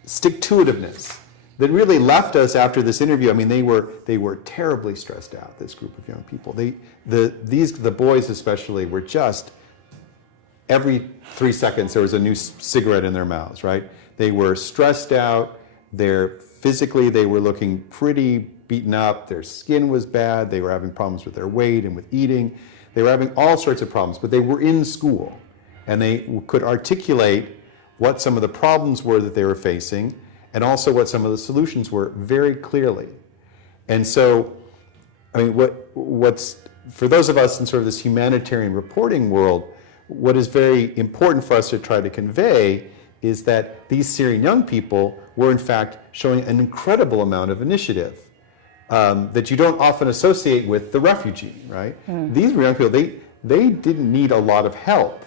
stick-to-itiveness that really left us after this interview. I mean, they were terribly stressed out, this group of young people. The boys especially were just, every 3 seconds there was a new cigarette in their mouths, right? They were stressed out. Physically they were looking pretty beaten up. Their skin was bad. They were having problems with their weight and with eating. They were having all sorts of problems, but they were in school and they could articulate what some of the problems were that they were facing and also what some of the solutions were very clearly. And so, I mean, what's for those of us in sort of this humanitarian reporting world, what is very important for us to try to convey is that these Syrian young people were in fact showing an incredible amount of initiative that you don't often associate with the refugee, right? These were young people, they didn't need a lot of help.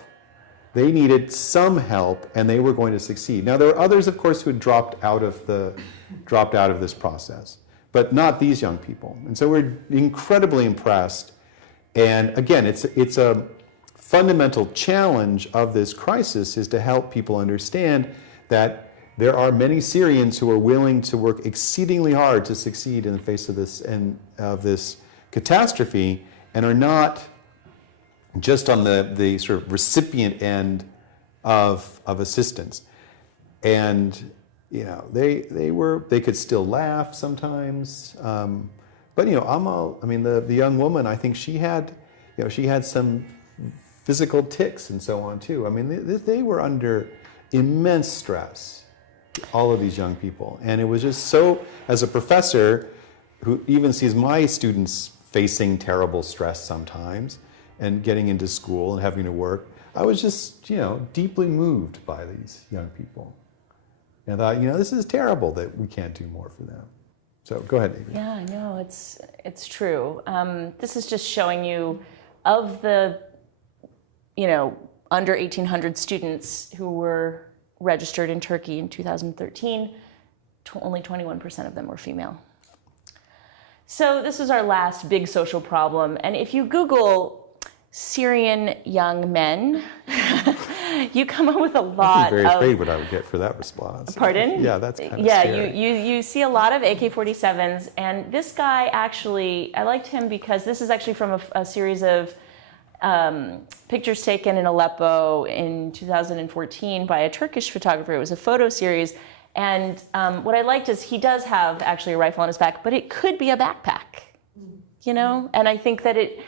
They needed some help, and they were going to succeed. Now, there are others, of course, who had dropped out of this process, but not these young people. And so we're incredibly impressed. And again, it's a fundamental challenge of this crisis is to help people understand that there are many Syrians who are willing to work exceedingly hard to succeed in the face of this catastrophe, and are not just on the sort of recipient end of assistance. And they could still laugh sometimes, but the young woman, I think she had some physical tics and so on too. I mean, they were under immense stress, all of these young people, and it was just so. As a professor who even sees my students facing terrible stress sometimes, and getting into school and having to work, I was just deeply moved by these young people. And I thought, this is terrible that we can't do more for them. So go ahead, Adrienne. Yeah, no, it's true. This is just showing you of the, under 1,800 students who were registered in Turkey in 2013, only 21% of them were female. So this is our last big social problem. And if you Google Syrian young men, you come up with a lot I'd be very afraid what I would get for that response. Pardon? Yeah, that's kind of scary. You see a lot of AK-47s, and this guy actually, I liked him because this is actually from a series of pictures taken in Aleppo in 2014 by a Turkish photographer. It was a photo series, and what I liked is he does have actually a rifle on his back, but it could be a backpack, and I think that it.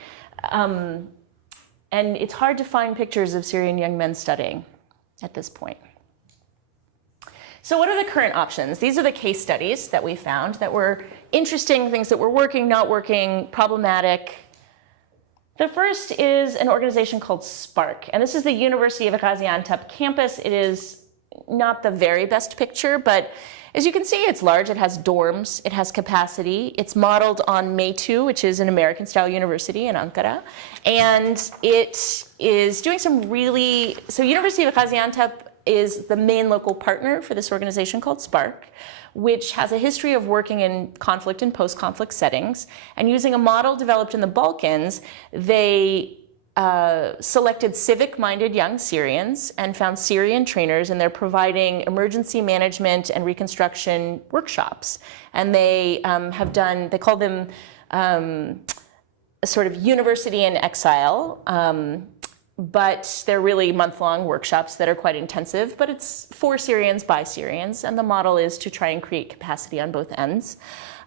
And it's hard to find pictures of Syrian young men studying at this point. So what are the current options? These are the case studies that we found that were interesting, things that were working, not working, problematic. The first is an organization called Spark, and this is the University of Gaziantep campus. It is not the very best picture, but as you can see, it's large, it has dorms, it has capacity. It's modeled on METU, which is an American-style university in Ankara. And it is doing so University of Gaziantep is the main local partner for this organization called Spark, which has a history of working in conflict and post-conflict settings. And using a model developed in the Balkans, they selected civic-minded young Syrians and found Syrian trainers, and they're providing emergency management and reconstruction workshops. And they they call them a sort of university in exile, but they're really month-long workshops that are quite intensive, but it's for Syrians by Syrians, and the model is to try and create capacity on both ends.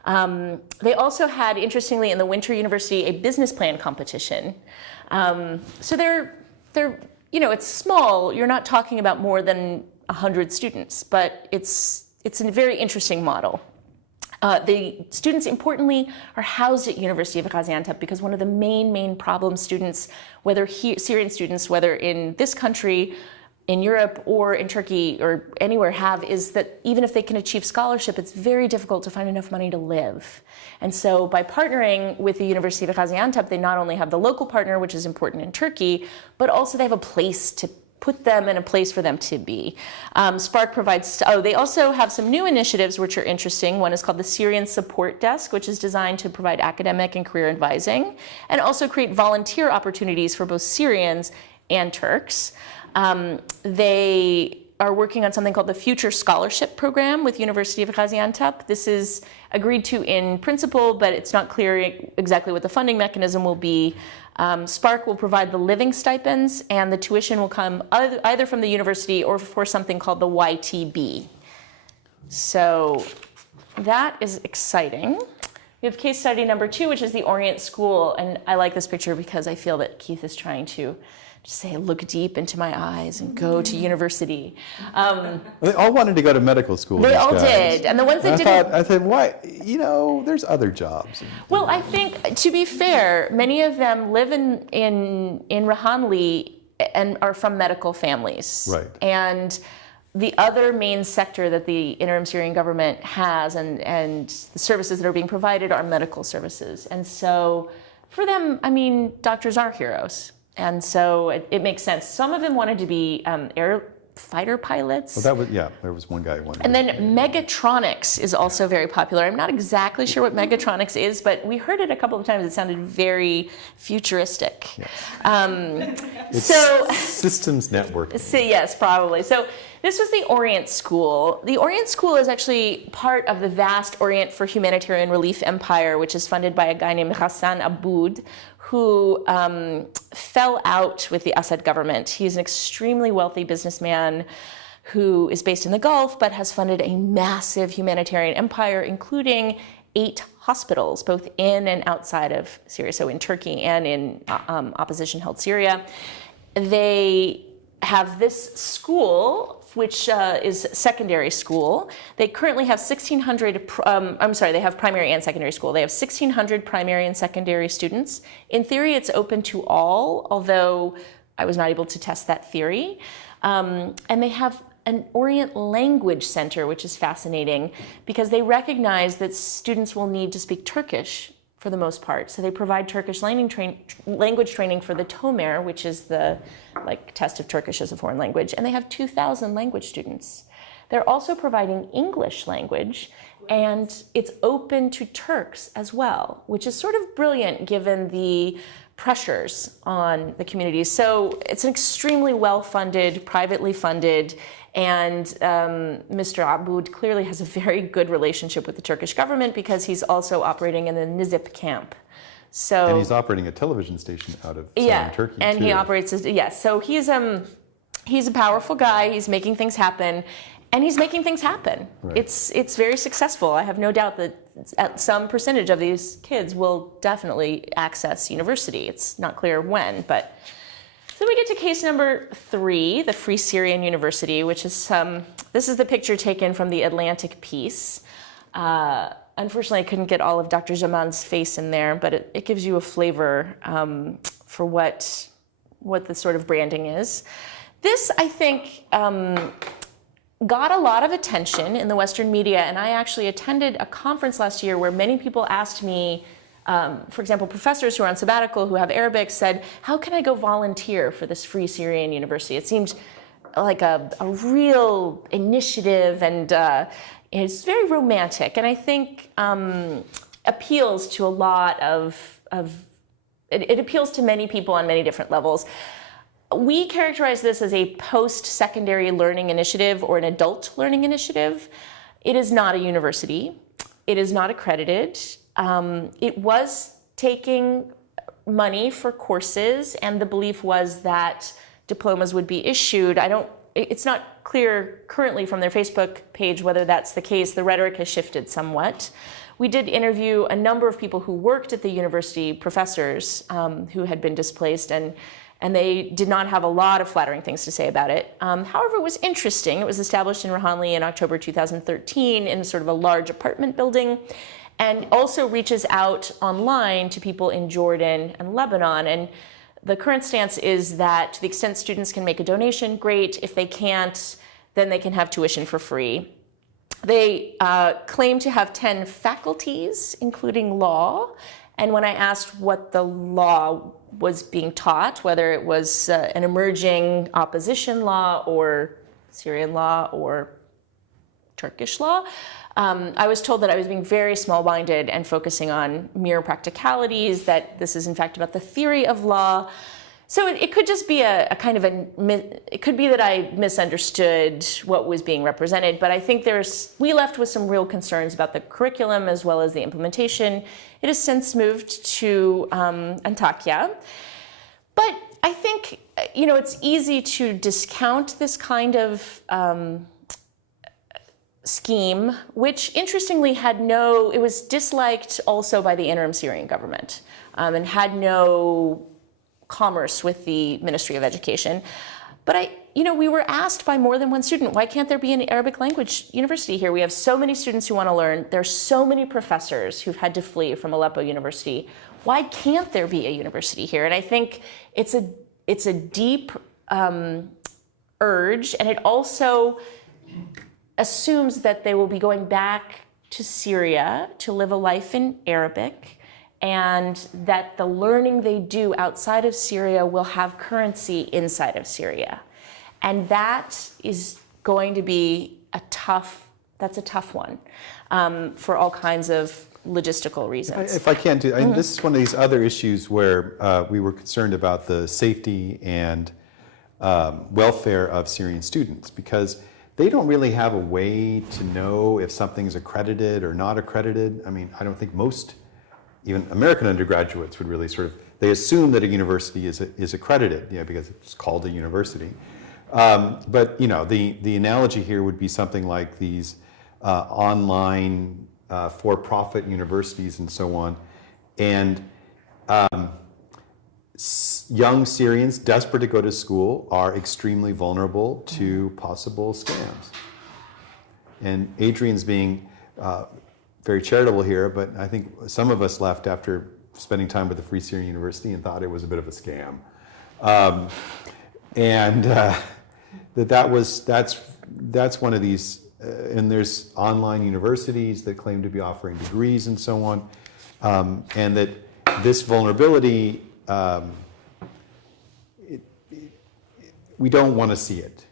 They also had, interestingly, in the Winter University, a business plan competition. So they're it's small. You're not talking about more than 100 students, but it's a very interesting model. The students, importantly, are housed at University of Gaziantep because one of the main problem students, Syrian students, whether in this country, in Europe or in Turkey or anywhere is that even if they can achieve scholarship, it's very difficult to find enough money to live. And so by partnering with the University of Gaziantep, they not only have the local partner, which is important in Turkey, but also they have a place to put them in a place for them to be. Spark provides, they also have some new initiatives which are interesting. One is called the Syrian Support Desk, which is designed to provide academic and career advising, and also create volunteer opportunities for both Syrians and Turks. They are working on something called the Future Scholarship Program with University of Gaziantep. This is agreed to in principle, but it's not clear exactly what the funding mechanism will be. Spark will provide the living stipends, and the tuition will come either from the university or for something called the YTB. So that is exciting. We have case study number 2, which is the Orient School, and I like this picture because I feel that Keith is trying to just say, look deep into my eyes and go to university. They all wanted to go to medical school. They all did, and the ones that didn't. I thought, why? There's other jobs. Well, I think, to be fair, many of them live in Rahanli and are from medical families. Right. And the other main sector that the Interim Syrian government has and the services that are being provided are medical services. And so for them, doctors are heroes. And so it makes sense. Some of them wanted to be fighter pilots. Well, that was, yeah, there was one guy who wanted And then Megatronics is also very popular. I'm not exactly sure what Megatronics is, but we heard it a couple of times. It sounded very futuristic. Yes. It's So systems network. So yes, probably. So this was the Orient School. The Orient School is actually part of the vast Orient for Humanitarian Relief Empire, which is funded by a guy named Hassan Aboud, who fell out with the Assad government. He's an extremely wealthy businessman who is based in the Gulf, but has funded a massive humanitarian empire, including 8 hospitals, both in and outside of Syria, so in Turkey and in opposition-held Syria. They have this school, which is secondary school. They currently have 1,600, they have primary and secondary school. They have 1,600 primary and secondary students. In theory, it's open to all, although I was not able to test that theory. And they have an Orient Language Center, which is fascinating because they recognize that students will need to speak Turkish for the most part. So they provide Turkish language training for the TOMER, which is the test of Turkish as a foreign language, and they have 2,000 language students. They're also providing English language, and it's open to Turks as well, which is sort of brilliant given the pressures on the communities. So it's an extremely well-funded, privately funded, and Mr. Aboud clearly has a very good relationship with the Turkish government because he's also operating in the Nizip camp. So, And he's operating a television station out of southern Turkey, and too. he operates, yes. So he's a powerful guy. He's making things happen, and he's making things happen. Right. It's very successful. I have no doubt that some percentage of these kids will definitely access university. It's not clear when, but. So we get to case number 3, the Free Syrian University, which is this is the picture taken from the Atlantic piece. Unfortunately, I couldn't get all of Dr. Jaman's face in there, but it gives you a flavor for what the sort of branding is. This, I think, got a lot of attention in the Western media, and I actually attended a conference last year where many people asked me, for example, professors who are on sabbatical who have Arabic said, how can I go volunteer for this Free Syrian University? It seemed like a real initiative, and it's very romantic, and I think appeals to a lot of it appeals to many people on many different levels. We characterize this as a post-secondary learning initiative or an adult learning initiative. It is not a university. It is not accredited. It was taking money for courses, and the belief was that diplomas would be issued. It's not clear currently from their Facebook page whether that's the case. The rhetoric has shifted somewhat. We did interview a number of people who worked at the university, professors who had been displaced, and they did not have a lot of flattering things to say about it. However, it was interesting. It was established in Rohanli in October 2013 in sort of a large apartment building, and also reaches out online to people in Jordan and Lebanon. And the current stance is that to the extent students can make a donation, great. If they can't, then they can have tuition for free. They claim to have 10 faculties, including law. And when I asked what the law was being taught, whether it was an emerging opposition law or Syrian law or Turkish law, I was told that I was being very small-minded and focusing on mere practicalities, that this is in fact about the theory of law. So it could just be a kind of it could be that I misunderstood what was being represented, but I think we left with some real concerns about the curriculum as well as the implementation. It has since moved to Antakya. But I think, it's easy to discount this kind of scheme, which interestingly it was disliked also by the interim Syrian government and had no commerce with the Ministry of Education. But we were asked by more than one student, why can't there be an Arabic language university here? We have so many students who want to learn. There's so many professors who've had to flee from Aleppo University. Why can't there be a university here? And I think it's a deep urge, and it also assumes that they will be going back to Syria to live a life in Arabic, and that the learning they do outside of Syria will have currency inside of Syria. And that is going to be a tough one for all kinds of logistical reasons. If I can do, this is one of these other issues where we were concerned about the safety and welfare of Syrian students, because they don't really have a way to know if something's accredited or not accredited. I mean, I don't think most, even American undergraduates would really they assume that a university is accredited, because it's called a university. But the analogy here would be something like these online for-profit universities and so on. And young Syrians desperate to go to school are extremely vulnerable to possible scams. And Adrienne's being very charitable here, but I think some of us left after spending time with the Free Syrian University and thought it was a bit of a scam. That's one of these, and there's online universities that claim to be offering degrees and so on, and that this vulnerability, we don't want to see it.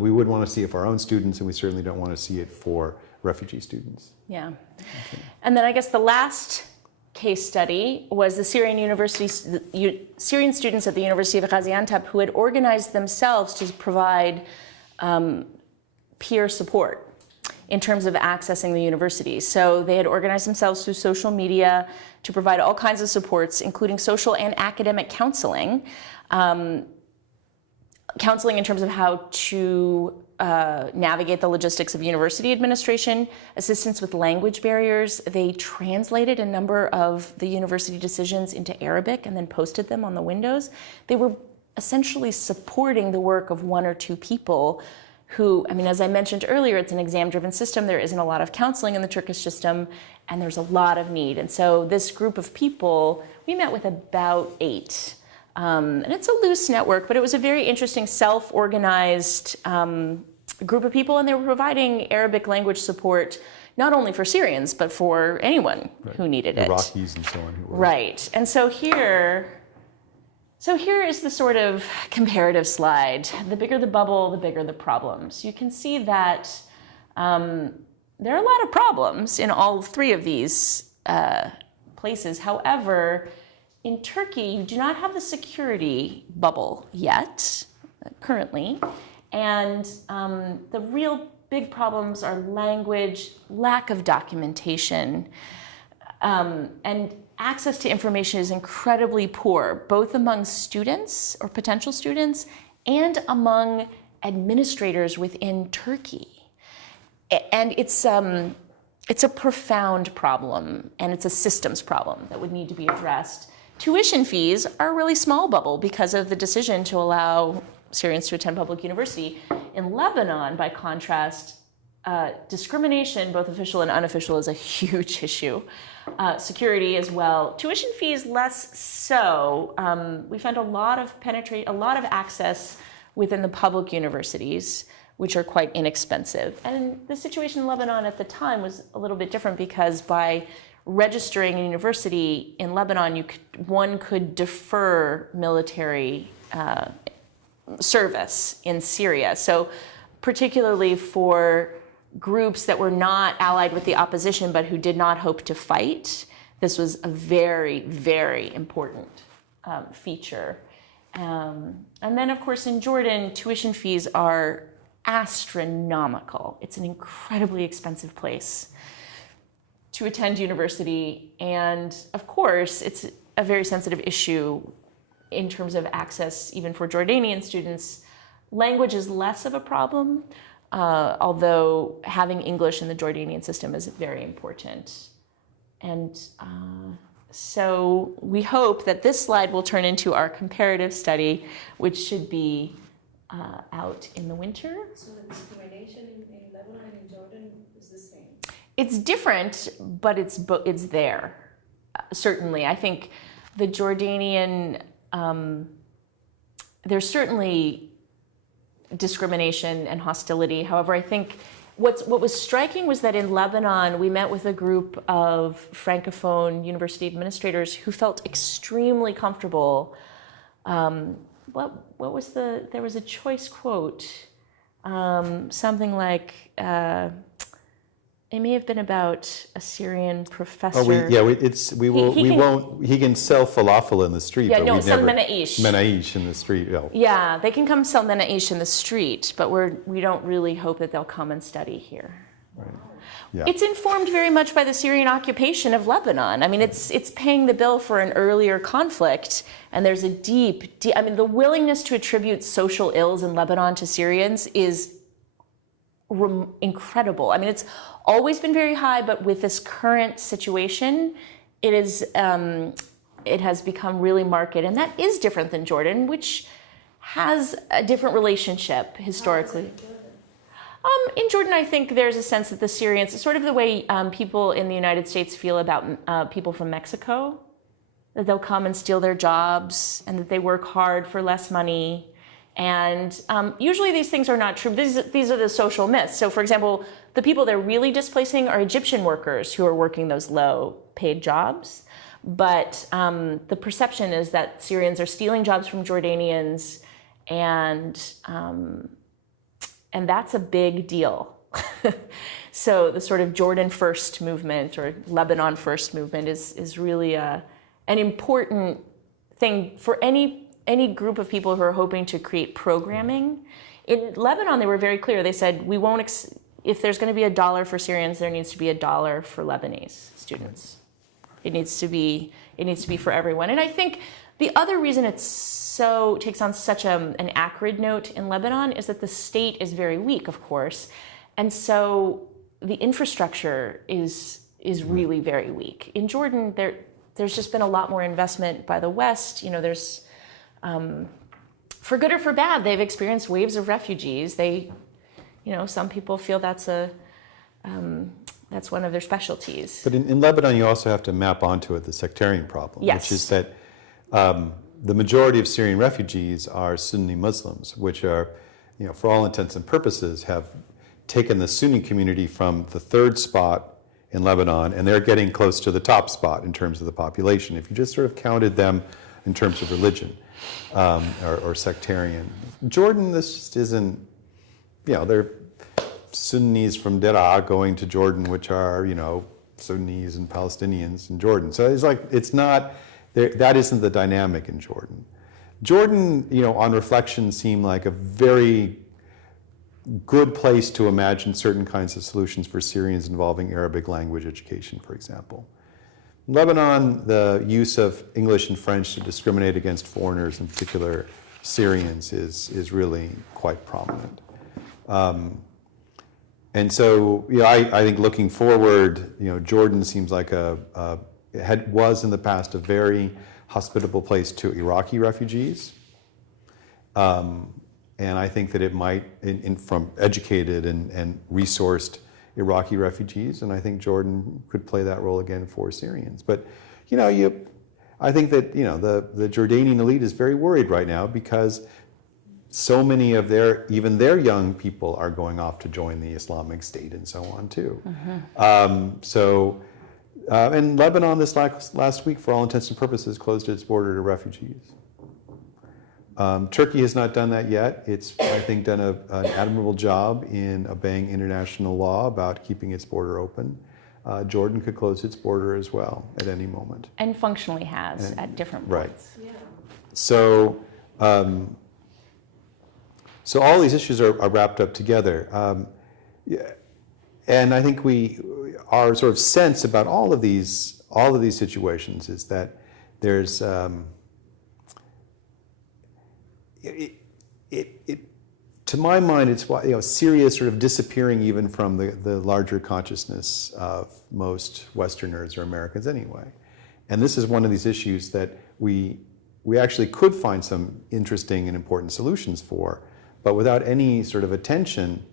We would want to see it for our own students, and we certainly don't want to see it for refugee students. Yeah. Okay. And then I guess the last case study was the Syrian students at the University of Gaziantep who had organized themselves to provide peer support in terms of accessing the university. So they had organized themselves through social media to provide all kinds of supports, including social and academic counseling. Counseling in terms of how to navigate the logistics of university administration, assistance with language barriers. They translated a number of the university decisions into Arabic and then posted them on the windows. They were essentially supporting the work of one or two people who, as I mentioned earlier, it's an exam-driven system. There isn't a lot of counseling in the Turkish system, and there's a lot of need. And so this group of people, we met with about 8. And it's a loose network, but it was a very interesting self-organized group of people, and they were providing Arabic language support not only for Syrians, but for anyone who needed it. Iraqis and so on. Right. And so here is the sort of comparative slide. The bigger the bubble, the bigger the problems. You can see that there are a lot of problems in all 3 of these places. However, in Turkey, you do not have the security bubble yet, currently. And the real big problems are language, lack of documentation, and access to information is incredibly poor, both among students or potential students and among administrators within Turkey. And it's a profound problem, and it's a systems problem that would need to be addressed. Tuition fees are a really small bubble because of the decision to allow Syrians to attend public university. In Lebanon, by contrast, discrimination, both official and unofficial, is a huge issue. Security as well. Tuition fees less so. We found a lot of access within the public universities, which are quite inexpensive. And the situation in Lebanon at the time was a little bit different because by registering a university in Lebanon, one could defer military service in Syria. So particularly for groups that were not allied with the opposition but who did not hope to fight, this was a very, very important feature. And then, of course, in Jordan, tuition fees are astronomical. It's an incredibly expensive place to attend university. And of course, it's a very sensitive issue in terms of access, even for Jordanian students. Language is less of a problem, although having English in the Jordanian system is very important. And so we hope that this slide will turn into our comparative study, which should be out in the winter. So the discrimination in Lebanon and in Jordan is the same? It's different, but it's there, certainly. I think the Jordanian, there's certainly discrimination and hostility. However, I think what was striking was that in Lebanon, we met with a group of Francophone university administrators who felt extremely comfortable what was there was a choice quote, something like, it may have been about a Syrian professor. He can sell falafel in the street. Yeah, but no, we've sell never, menaish. Menaish in the street. Oh. Yeah, they can come sell menaish in the street, but we don't really hope that they'll come and study here. Right. Yeah. It's informed very much by the Syrian occupation of Lebanon. I mean, it's paying the bill for an earlier conflict, and there's a deep, I mean, the willingness to attribute social ills in Lebanon to Syrians is incredible. I mean, it's always been very high, but with this current situation, it has become really marked, and that is different than Jordan, which has a different relationship historically. In Jordan, I think there's a sense that the Syrians, sort of the way people in the United States feel about people from Mexico, that they'll come and steal their jobs and that they work hard for less money. And usually these things are not true. These are the social myths. So for example, the people they're really displacing are Egyptian workers who are working those low paid jobs. But the perception is that Syrians are stealing jobs from Jordanians, and that's a big deal. So the sort of Jordan first movement or Lebanon first movement is really an important thing for any group of people who are hoping to create programming. In Lebanon, they were very clear. They said, we won't, if there's going to be $1 for Syrians, there needs to be $1 for Lebanese students. It needs to be for everyone. And I think the other reason it takes on such an acrid note in Lebanon is that the state is very weak, of course. And so the infrastructure is really very weak. In Jordan, there's just been a lot more investment by the West. You know, there's, for good or for bad, they've experienced waves of refugees. Some people feel that's one of their specialties. But in Lebanon, you also have to map onto it the sectarian problem, yes. Which is that the majority of Syrian refugees are Sunni Muslims, which are, for all intents and purposes, have taken the Sunni community from the third spot in Lebanon, and they're getting close to the top spot in terms of the population. If you just sort of counted them in terms of religion or sectarian. Jordan, this just isn't, they're Sunnis from Deraa going to Jordan, which are, Sunnis and Palestinians in Jordan. So it's not, that isn't the dynamic in Jordan. Jordan, on reflection, seemed like a very good place to imagine certain kinds of solutions for Syrians involving Arabic language education, for example. In Lebanon, the use of English and French to discriminate against foreigners, in particular Syrians, is really quite prominent. And so, I think looking forward, Jordan seems like was in the past a very hospitable place to Iraqi refugees. And I think that it might, from educated and resourced Iraqi refugees, and I think Jordan could play that role again for Syrians. But, I think that, the Jordanian elite is very worried right now because so many of their young people are going off to join the Islamic State and so on too. Mm-hmm. And Lebanon this last week, for all intents and purposes, closed its border to refugees. Turkey has not done that yet. It's, I think, done an admirable job in obeying international law about keeping its border open. Jordan could close its border as well at any moment. And functionally has at different points. Right. Yeah. So all these issues are wrapped up together. And I think our sort of sense about all of these situations is that there's to my mind, it's why Syria is sort of disappearing even from the larger consciousness of most Westerners or Americans anyway. And this is one of these issues that we actually could find some interesting and important solutions for, but without any sort of attention,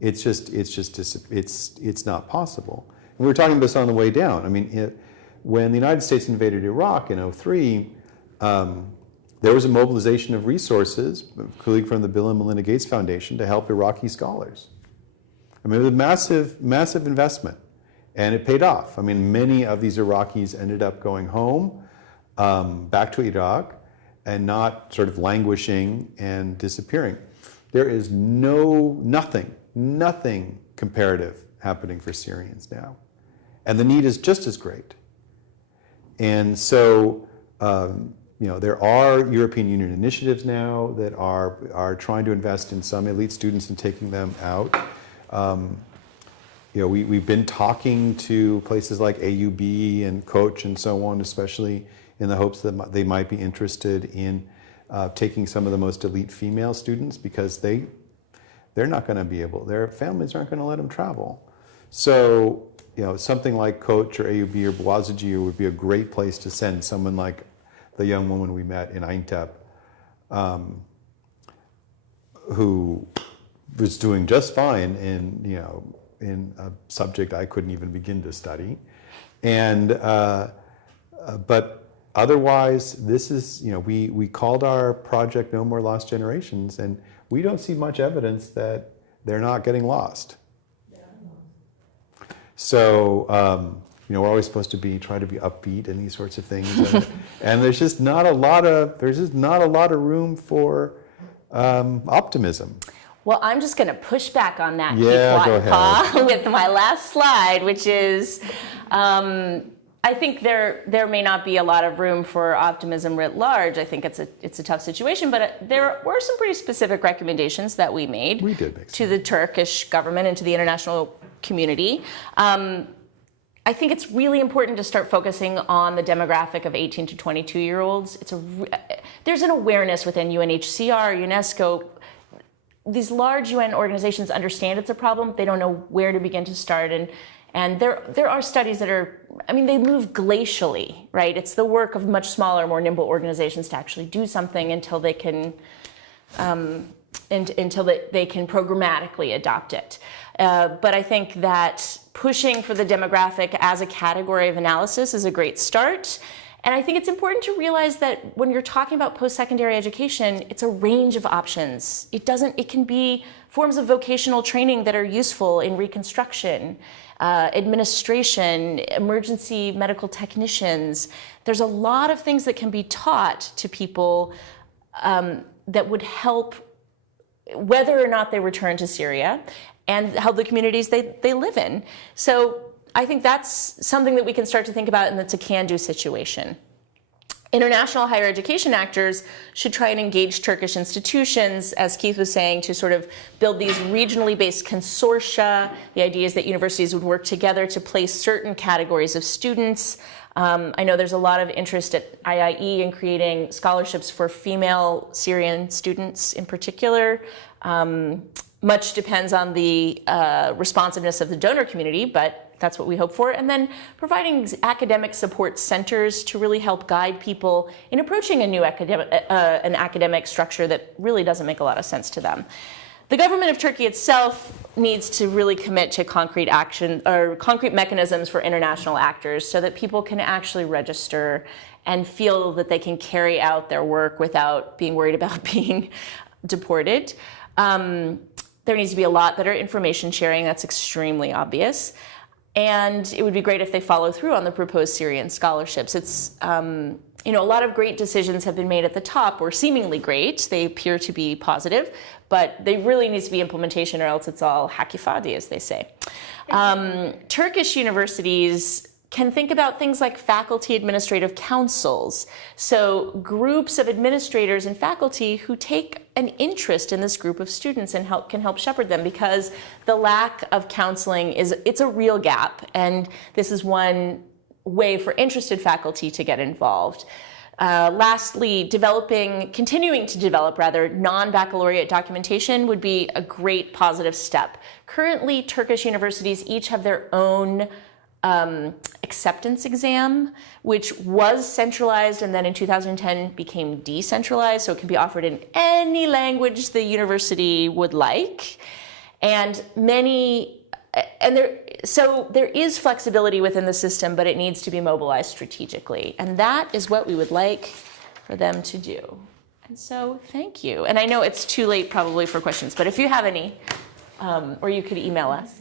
it's not possible. And we were talking about this on the way down. I mean, when the United States invaded Iraq in 2003, there was a mobilization of resources, including from the Bill and Melinda Gates Foundation, to help Iraqi scholars. I mean, it was a massive, massive investment, and it paid off. I mean, many of these Iraqis ended up going home, back to Iraq, and not sort of languishing and disappearing. There is nothing comparative happening for Syrians now. And the need is just as great. And so, there are European Union initiatives now that are trying to invest in some elite students and taking them out. We've been talking to places like AUB and Coach and so on, especially in the hopes that they might be interested in taking some of the most elite female students, because they're not going to be able, their families aren't going to let them travel. So, something like Coach or AUB or Boğaziçi would be a great place to send someone like the young woman we met in Interim, who was doing just fine in a subject I couldn't even begin to study. And, but otherwise, this is, we called our project No More Lost Generations, and we don't see much evidence that they're not getting lost. So, we're always supposed to try to be upbeat and these sorts of things, and there's just not a lot of room for optimism. Well, I'm just going to push back on that, Yeah, Keith go Watenpaugh, with my last slide, which is, I think there may not be a lot of room for optimism writ large. I think it's a tough situation, but there were some pretty specific recommendations that we made to the Turkish government and to the international community. I think it's really important to start focusing on the demographic of 18 to 22-year-olds. There's an awareness within UNHCR, UNESCO. These large UN organizations understand it's a problem. They don't know where to begin to start. And there are studies that they move glacially, right? It's the work of much smaller, more nimble organizations to actually do something until they can programmatically adopt it. But I think that pushing for the demographic as a category of analysis is a great start. And I think it's important to realize that when you're talking about post-secondary education, it's a range of options. It can be forms of vocational training that are useful in reconstruction, administration, emergency medical technicians. There's a lot of things that can be taught to people that would help whether or not they return to Syria and help the communities they live in. So I think that's something that we can start to think about, and that's a can-do situation. International higher education actors should try and engage Turkish institutions, as Keith was saying, to sort of build these regionally based consortia. The idea is that universities would work together to place certain categories of students. I know there's a lot of interest at IIE in creating scholarships for female Syrian students in particular. Much depends on the responsiveness of the donor community, but that's what we hope for. And then providing academic support centers to really help guide people in approaching a new an academic structure that really doesn't make a lot of sense to them. The government of Turkey itself needs to really commit to concrete action or concrete mechanisms for international actors so that people can actually register and feel that they can carry out their work without being worried about being deported. There needs to be a lot better information sharing. That's extremely obvious. And it would be great if they follow through on the proposed Syrian scholarships. It's, a lot of great decisions have been made at the top, or seemingly great. They appear to be positive, but they really need to be implementation, or else it's all hakifadi, as they say. Turkish universities can think about things like faculty administrative councils. So groups of administrators and faculty who take an interest in this group of students and can help shepherd them, because the lack of counseling it's a real gap. And this is one way for interested faculty to get involved. Lastly, continuing to develop non-baccalaureate documentation would be a great positive step. Currently, Turkish universities each have their own acceptance exam, which was centralized and then in 2010 became decentralized, so it can be offered in any language the university would like. And there is flexibility within the system, but it needs to be mobilized strategically. And that is what we would like for them to do. And so thank you. And I know it's too late probably for questions, but if you have any, or you could email us.